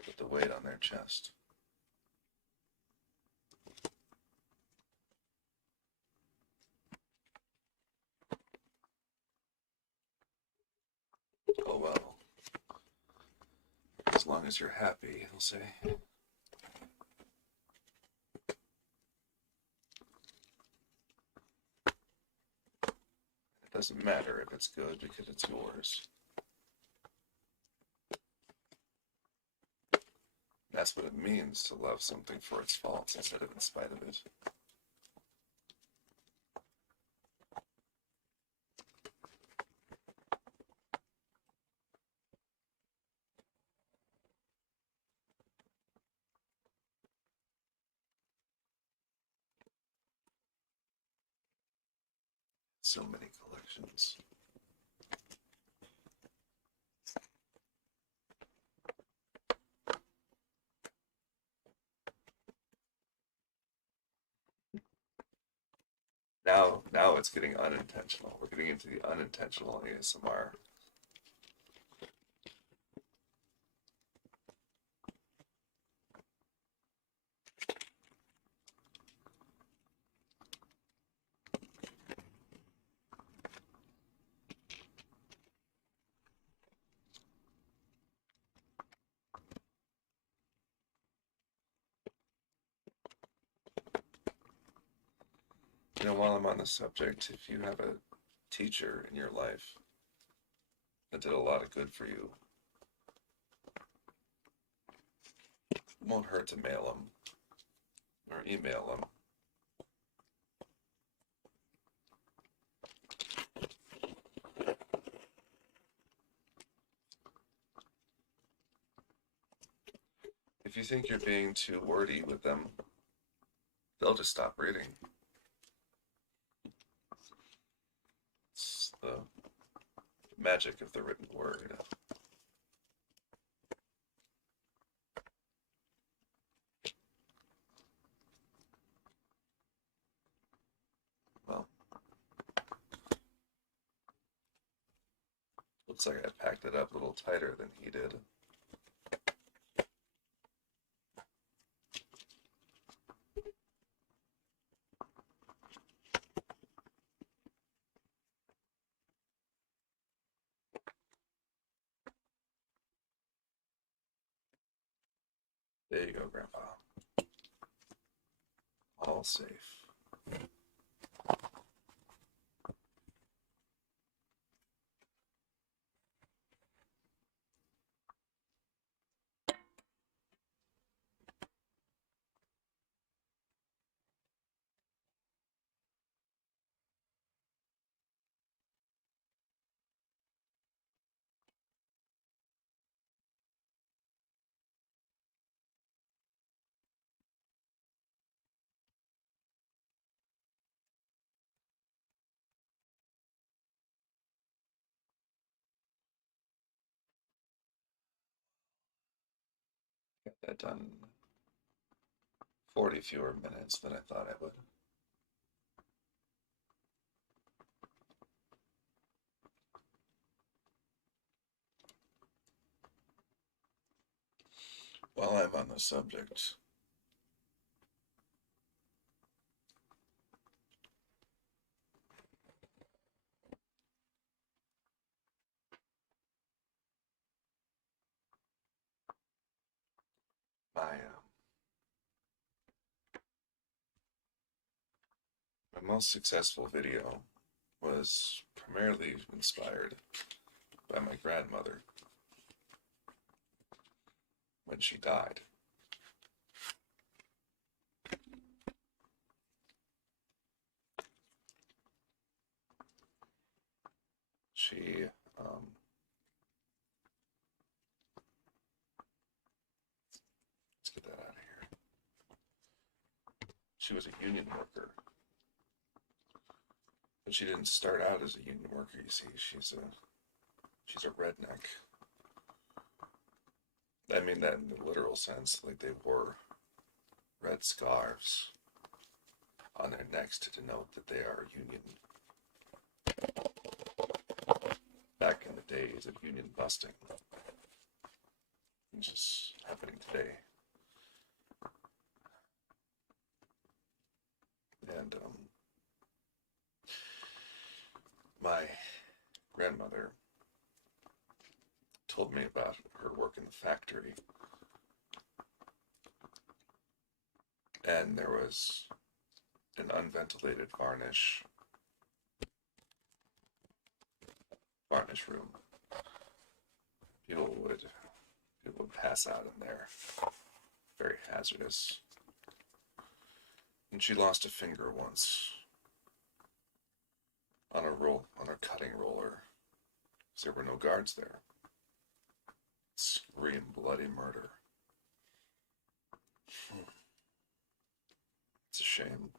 Put the weight on their chest. as you're happy, he'll say. It doesn't matter if it's good because it's yours. That's what it means to love something for its faults instead of in spite of it. So many collections. Now it's getting unintentional. We're getting into the unintentional ASMR. You know, while I'm on the subject, if you have a teacher in your life that did a lot of good for you, it won't hurt to mail them or email them. If you think you're being too wordy with them, they'll just stop reading. It's the magic of the written word. Well, looks like I packed it up a little tighter than he did. There you go, Grandpa. All safe. Got that done in 40 fewer minutes than I thought I would. While I'm on the subject, my most successful video was primarily inspired by my grandmother when she died. She, let's get that out of here. She was a union worker. But she didn't start out as a union worker, you see. She's a redneck. I mean that in the literal sense, like they wore red scarves on their necks to denote that they are union. Back in the days of union busting, which is happening today. And my grandmother told me about her work in the factory and there was an unventilated varnish room. People would pass out in there. Very hazardous. And she lost a finger once on a cutting roller. Because there were no guards there. Scream bloody murder. It's a shame.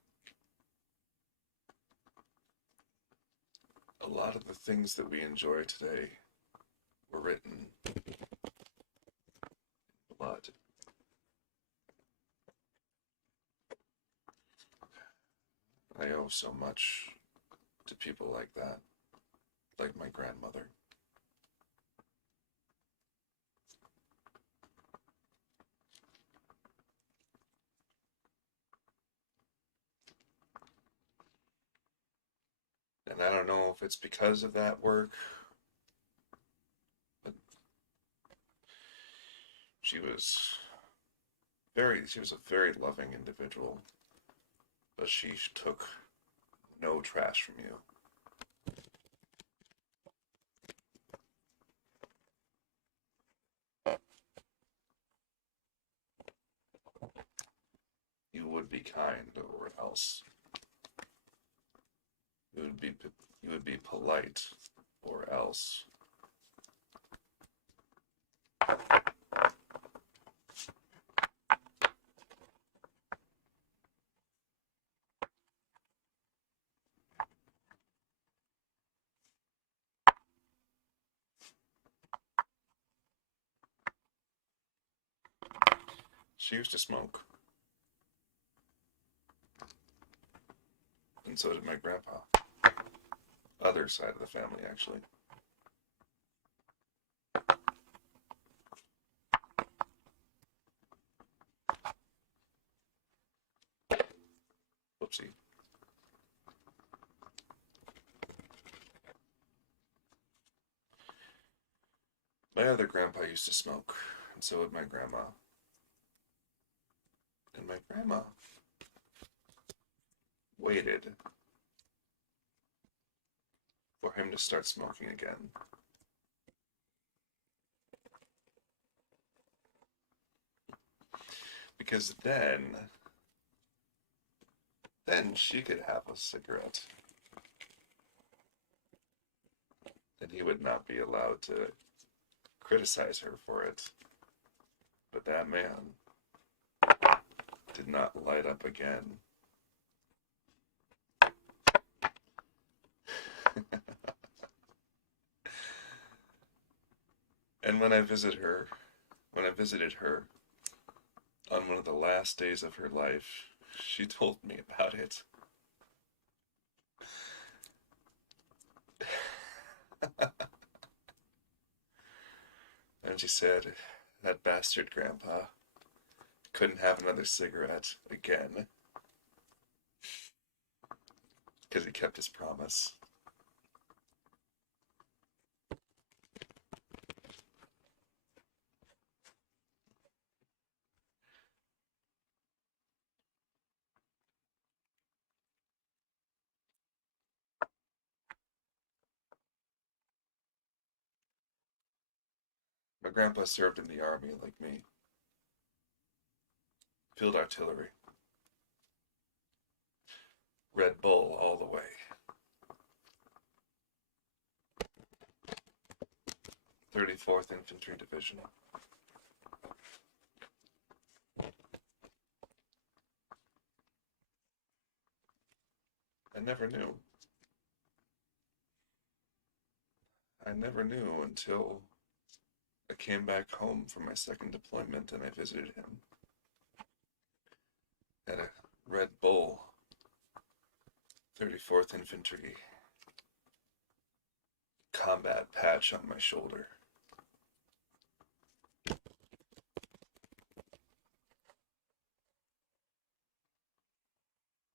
A lot of the things that we enjoy today were written in blood. I owe so much to people like that, like my grandmother. And I don't know if it's because of that work, but she was a very loving individual, but she took no trash from you. You would be kind, or else you would be polite, or else. She used to smoke. And so did my grandpa. Other side of the family, actually. Whoopsie. My other grandpa used to smoke, and so would my grandma. And my grandma waited for him to start smoking again. Because then she could have a cigarette. And he would not be allowed to criticize her for it. But that man did not light up again. And when I visited her on one of the last days of her life, she told me about it. And she said, that bastard grandpa couldn't have another cigarette again. Because he kept his promise. My grandpa served in the army like me. Field artillery. Red Bull all the way. 34th Infantry Division. I never knew. I never knew until I came back home from my second deployment and I visited him. Had a Red Bull 34th Infantry combat patch on my shoulder.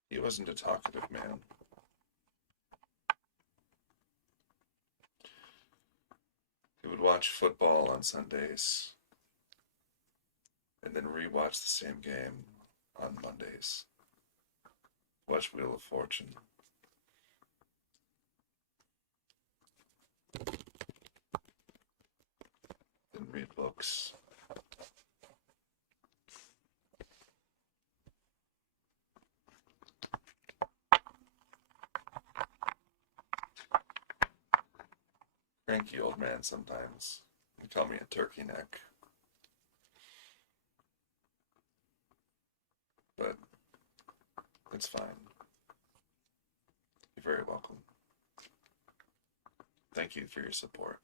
He wasn't a talkative man. He would watch football on Sundays and then rewatch the same game on Mondays. Watch Wheel of Fortune. Then read books. Cranky old man sometimes. You call me a turkey neck. But it's fine. You're very welcome. Thank you for your support.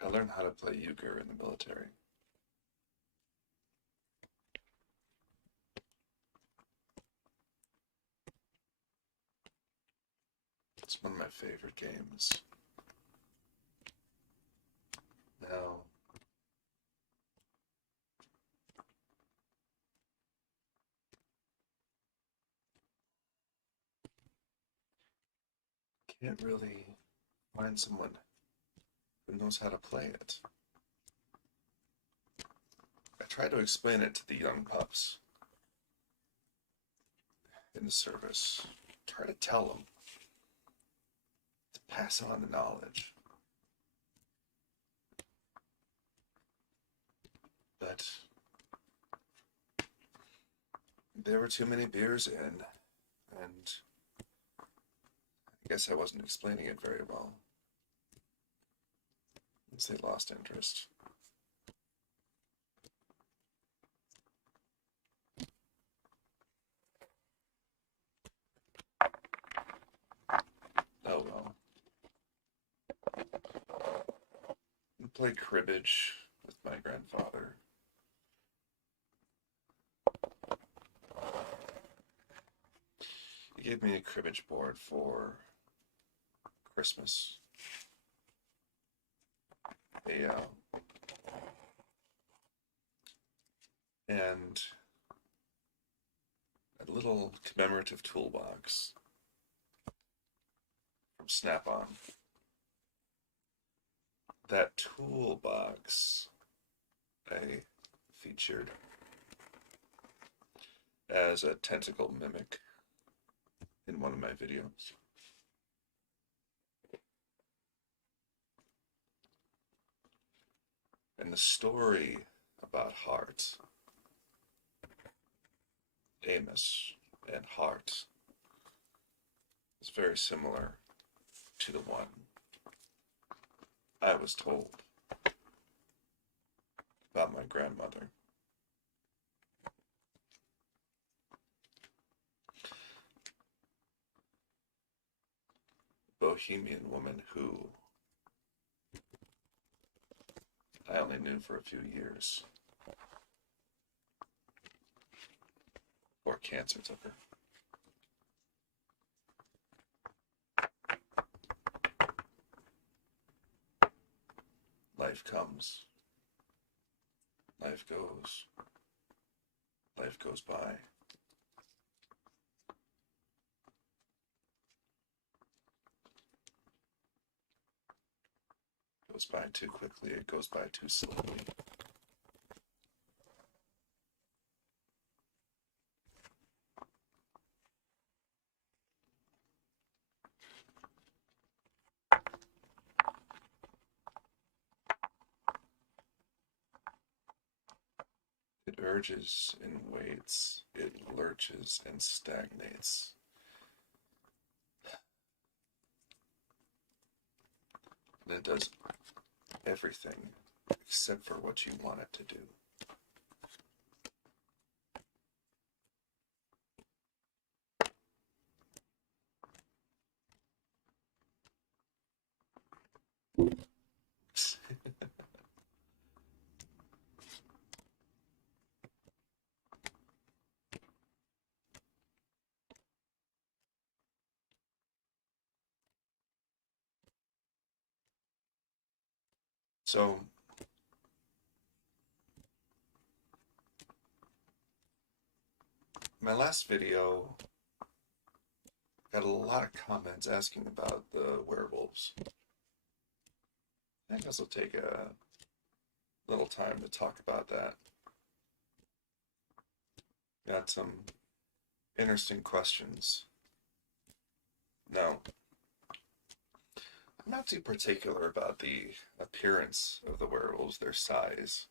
I learned how to play euchre in the military. It's one of my favorite games. Now, can't really find someone who knows how to play it. I try to explain it to the young pups in the service. Try to tell them to pass on the knowledge. But there were too many beers in, and I guess I wasn't explaining it very well. As they lost interest. Oh well. I played cribbage with my grandfather. He gave me a cribbage board for Christmas. And a little commemorative toolbox from Snap-on. That toolbox I featured as a tentacle mimic in one of my videos. And the story about Heart, Amos and Heart, is very similar to the one I was told about my grandmother. Bohemian woman who I only knew for a few years before cancer took her. Life comes, life goes by. Goes by too quickly, it goes by too slowly. It urges and waits, it lurches and stagnates. And it does everything except for what you want it to do. So, my last video got a lot of comments asking about the werewolves. I think this will take a little time to talk about that. Got some interesting questions. Now, I'm not too particular about the appearance of the werewolves, their size.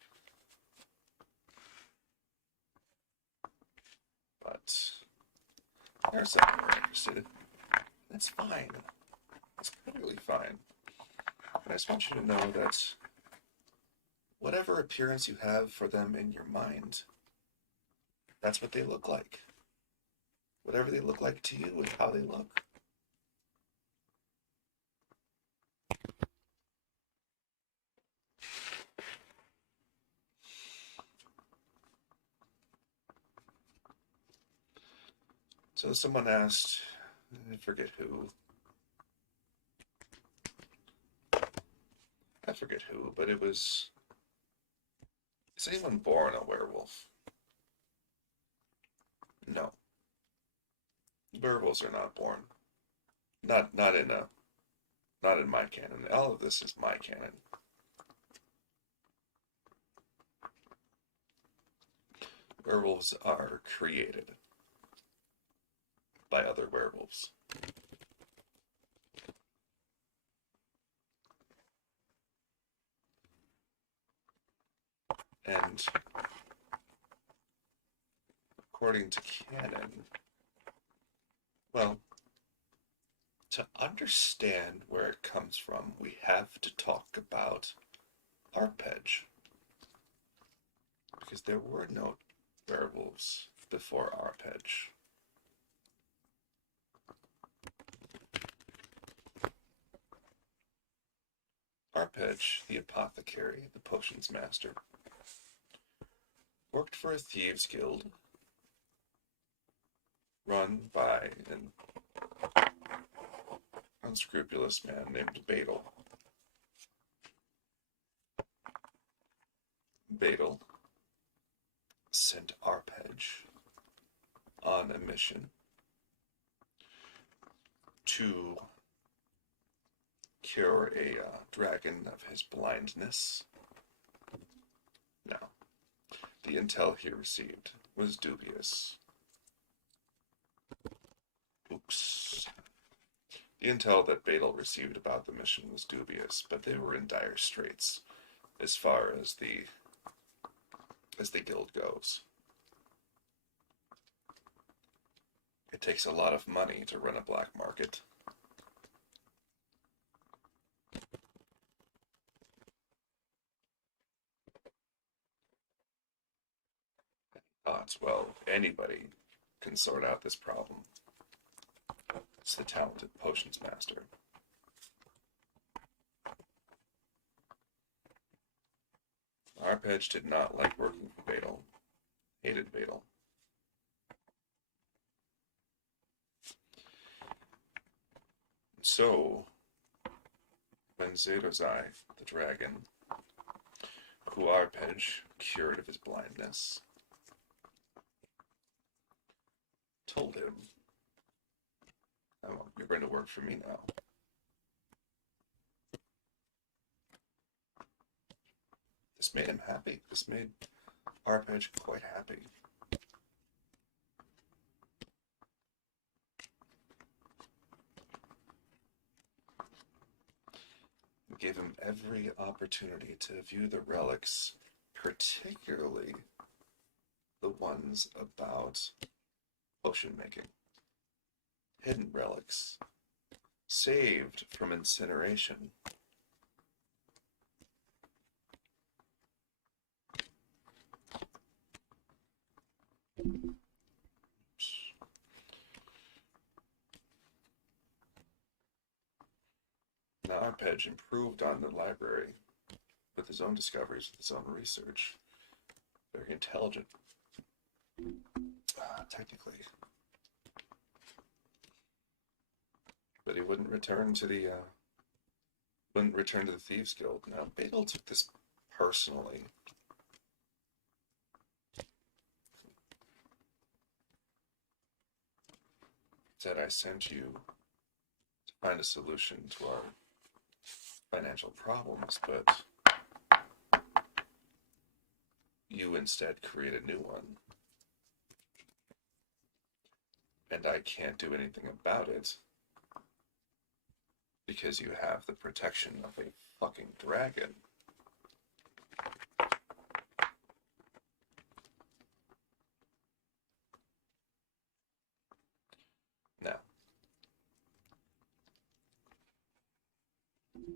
But there's something we're interested in. That's fine. It's perfectly fine. And I just want you to know that whatever appearance you have for them in your mind, that's what they look like. Whatever they look like to you is how they look. So someone asked, I forget who, but it was, is anyone born a werewolf? No. Werewolves are not born. Not in my canon. All of this is my canon. Werewolves are created by other werewolves. And according to canon, well, to understand where it comes from, we have to talk about Arpegge. Because there were no werewolves before Arpegge. Arpegge, the apothecary, the potions master, worked for a thieves' guild run by an unscrupulous man named Badal. Badal sent Arpegge on a mission to cure a dragon of his blindness. Now, the intel he received was dubious. Oops. The intel that Badal received about the mission was dubious, but they were in dire straits as far as the guild goes. It takes a lot of money to run a black market. Thoughts, well, anybody can sort out this problem. It's the talented potions master. Arpegge did not like working for Badal. Hated Badal. So, when Zedozai, the dragon, who Arpegge cured of his blindness, told him, "Oh, you're going to work for me now." This made him happy. This made Arpegge quite happy. It gave him every opportunity to view the relics, particularly the ones about potion making. Hidden relics, saved from incineration. Now Arpegge improved on the library with his own discoveries, with his own research. Very intelligent, technically. But he wouldn't return to the wouldn't return to the Thieves Guild. Now, Beetle took this personally. Said I sent you to find a solution to our financial problems, but you instead create a new one. And I can't do anything about it because you have the protection of a fucking dragon. Now,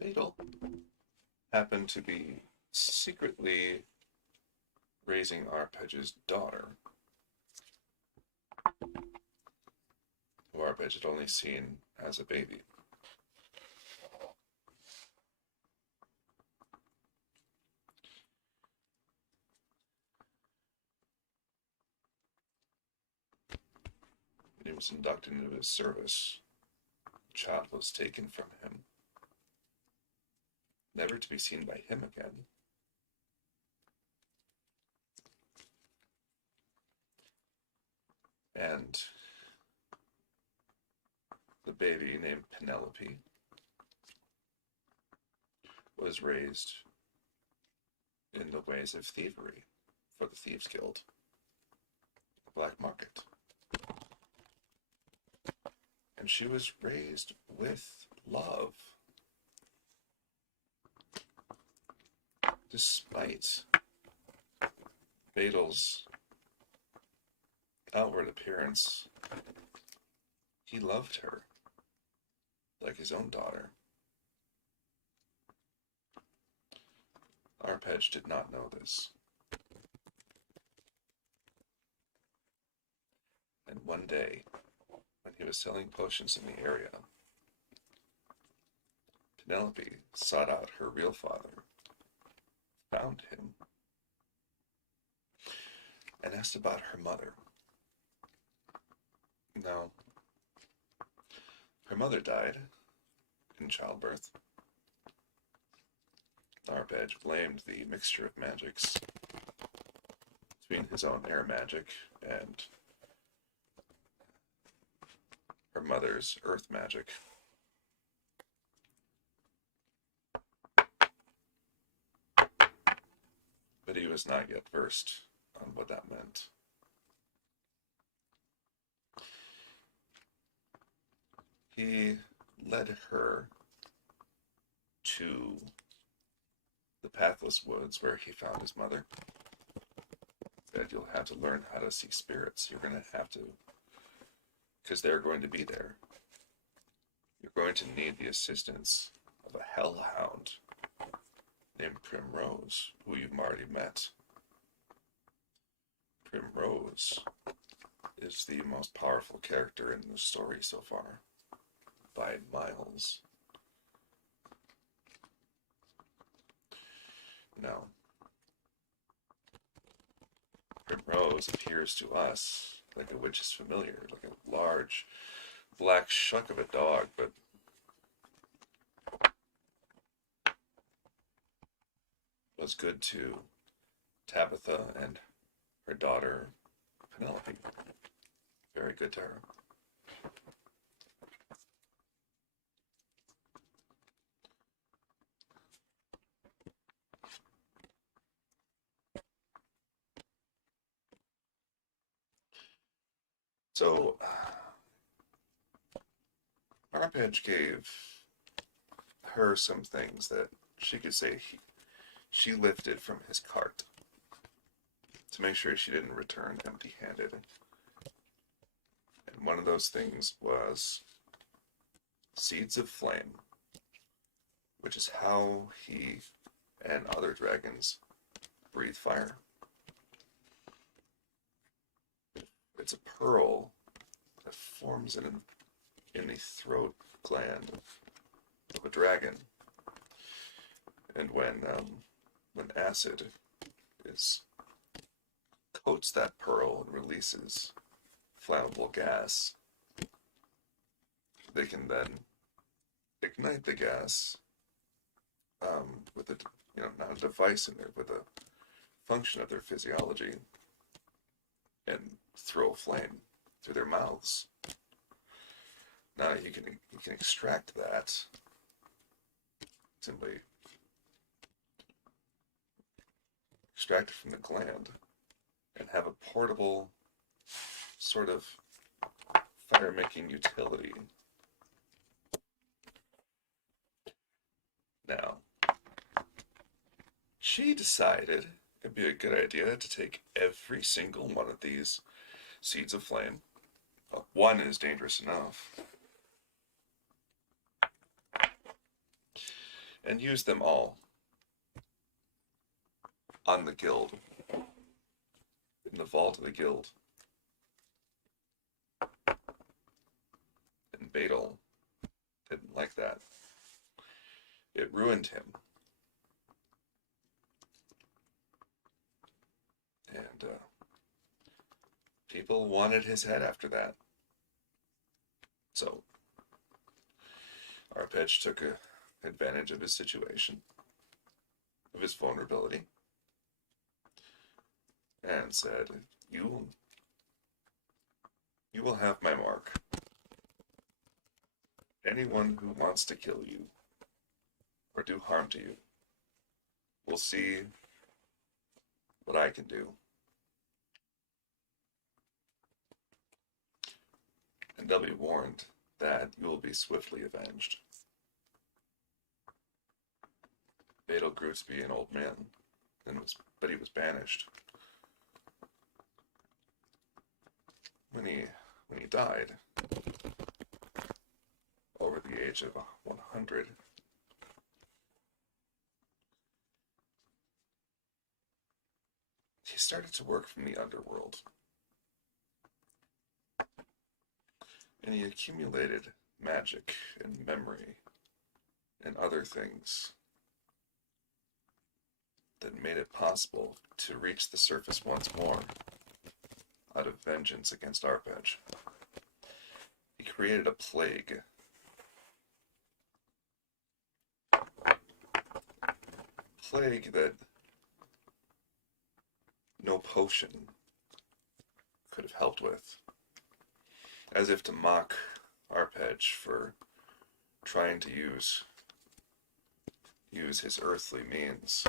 Beetle happened to be secretly raising Arpegge's daughter, who Arpegge had only seen as a baby. When he was inducted into his service, the child was taken from him, never to be seen by him again. And the baby named Penelope was raised in the ways of thievery for the Thieves Guild, the black market. And she was raised with love, despite Beetle's outward appearance. He loved her like his own daughter. Arpegge did not know this. And one day, when he was selling potions in the area, Penelope sought out her real father, found him, and asked about her mother. Now, her mother died in childbirth. Arpegge blamed the mixture of magics between his own air magic and her mother's earth magic. But he was not yet versed on what that meant. He led her to the pathless woods where he found his mother. Said, you'll have to learn how to see spirits. You're going to have to, because they're going to be there. You're going to need the assistance of a hellhound named Primrose, who you've already met. Primrose is the most powerful character in the story so far, by miles. Now, Primrose appears to us like a witch's familiar, like a large black shuck of a dog, but was good to Tabitha and her daughter Penelope. Very good to her. So, Arpegge gave her some things that she could say she lifted from his cart to make sure she didn't return empty-handed. And one of those things was Seeds of Flame, which is how he and other dragons breathe fire. It's a pearl that forms in the throat gland of a dragon. And when acid coats that pearl and releases flammable gas, they can then ignite the gas with a, not a device in there, with a function of their physiology, and throw a flame through their mouths. Now you can extract that simply extract it from the gland and have a portable sort of fire-making utility. Now, she decided it'd be a good idea to take every single one of these seeds of flame. Well, one is dangerous enough. And use them all on the guild, in the vault of the guild. And Beetle didn't like that. It ruined him. And people wanted his head after that. So Arpege took advantage of his situation, of his vulnerability, and said, you will have my mark. Anyone who wants to kill you or do harm to you will see what I can do. And they'll be warned that you will be swiftly avenged. Beetle grew to be an old man, but he was banished. When he died, over the age of 100, he started to work from the underworld. And he accumulated magic and memory and other things that made it possible to reach the surface once more out of vengeance against Arpege. He created a plague. Plague that no potion could have helped with. As if to mock Arpege for trying to use his earthly means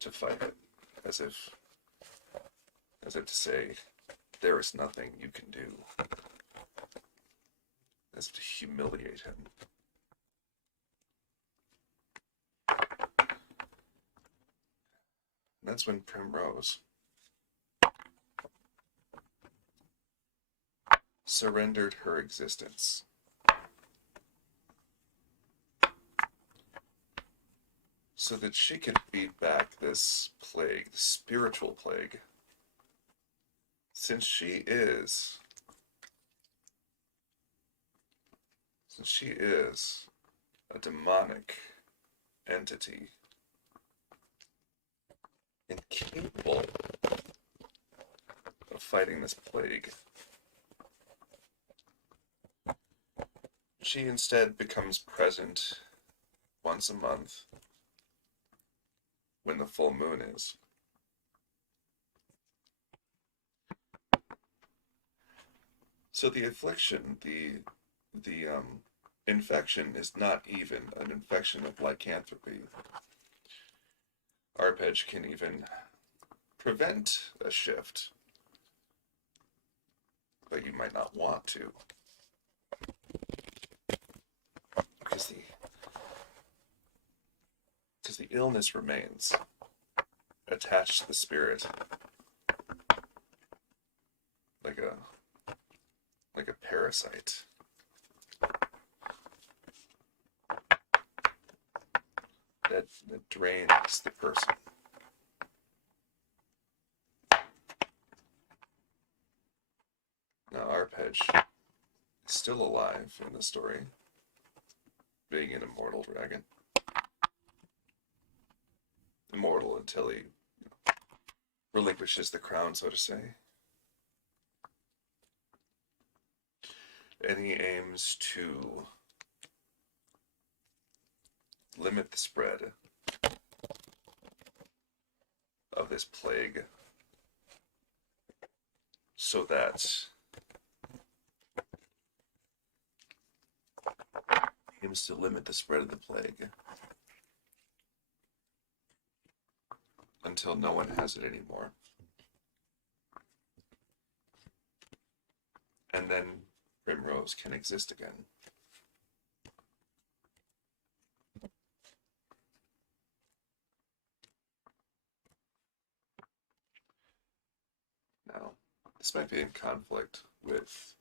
to fight it. As if to say, there is nothing you can do. As if to humiliate him. And that's when Primrose surrendered her existence. So that she could beat back this plague, the spiritual plague. Since she is a demonic entity, incapable of fighting this plague, she instead becomes present once a month when the full moon is. So the affliction, the infection is not even an infection of lycanthropy. Arpege can even prevent a shift, but you might not want to. Because the illness remains attached to the spirit, like a parasite. That drains the person. Now Arpege is still alive in the story, being an immortal dragon. Immortal until he relinquishes the crown, so to say. And he aims to limit the spread of this plague so that aims to limit the spread of the plague until no one has it anymore. And then Primrose can exist again. Now, this might be in conflict with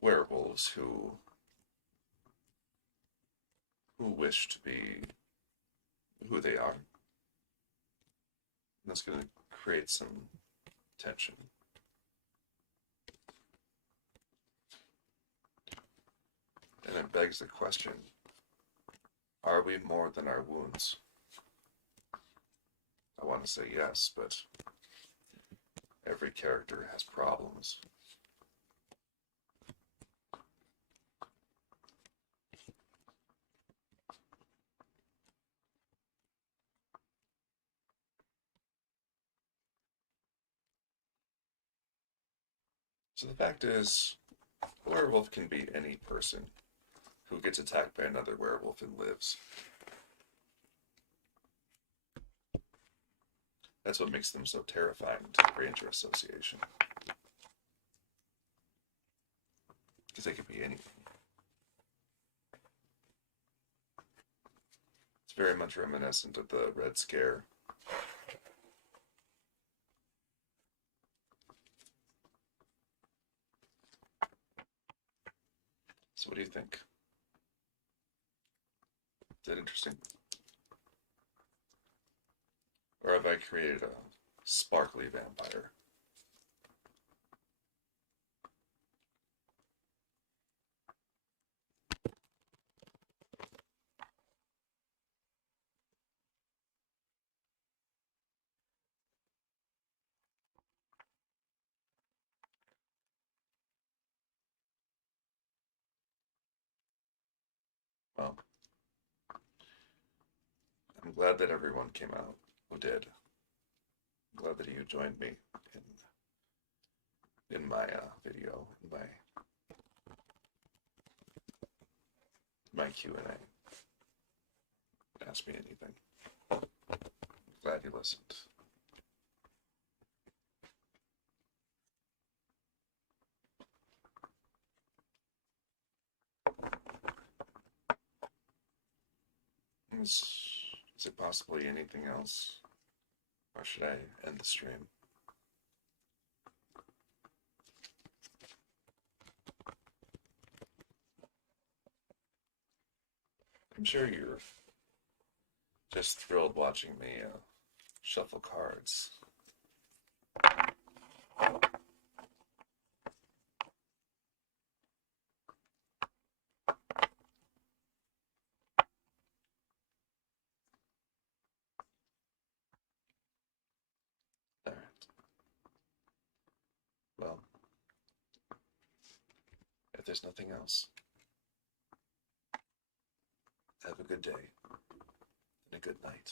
werewolves who wish to be who they are. That's going to create some tension. And it begs the question, are we more than our wounds? I want to say yes, but every character has problems. So the fact is, a werewolf can be any person who gets attacked by another werewolf and lives. That's what makes them so terrifying to the Ranger Association. Because they could be anything. It's very much reminiscent of the Red Scare. So what do you think? Is that interesting? Or have I created a sparkly vampire? Well, I'm glad that everyone came out who did. I'm glad that you joined me in my video, in my Q&A. Ask me anything. I'm glad you listened. Is it possibly anything else? Or should I end the stream? I'm sure you're just thrilled watching me shuffle cards. Alright. Well, if there's nothing else, have a good day and a good night.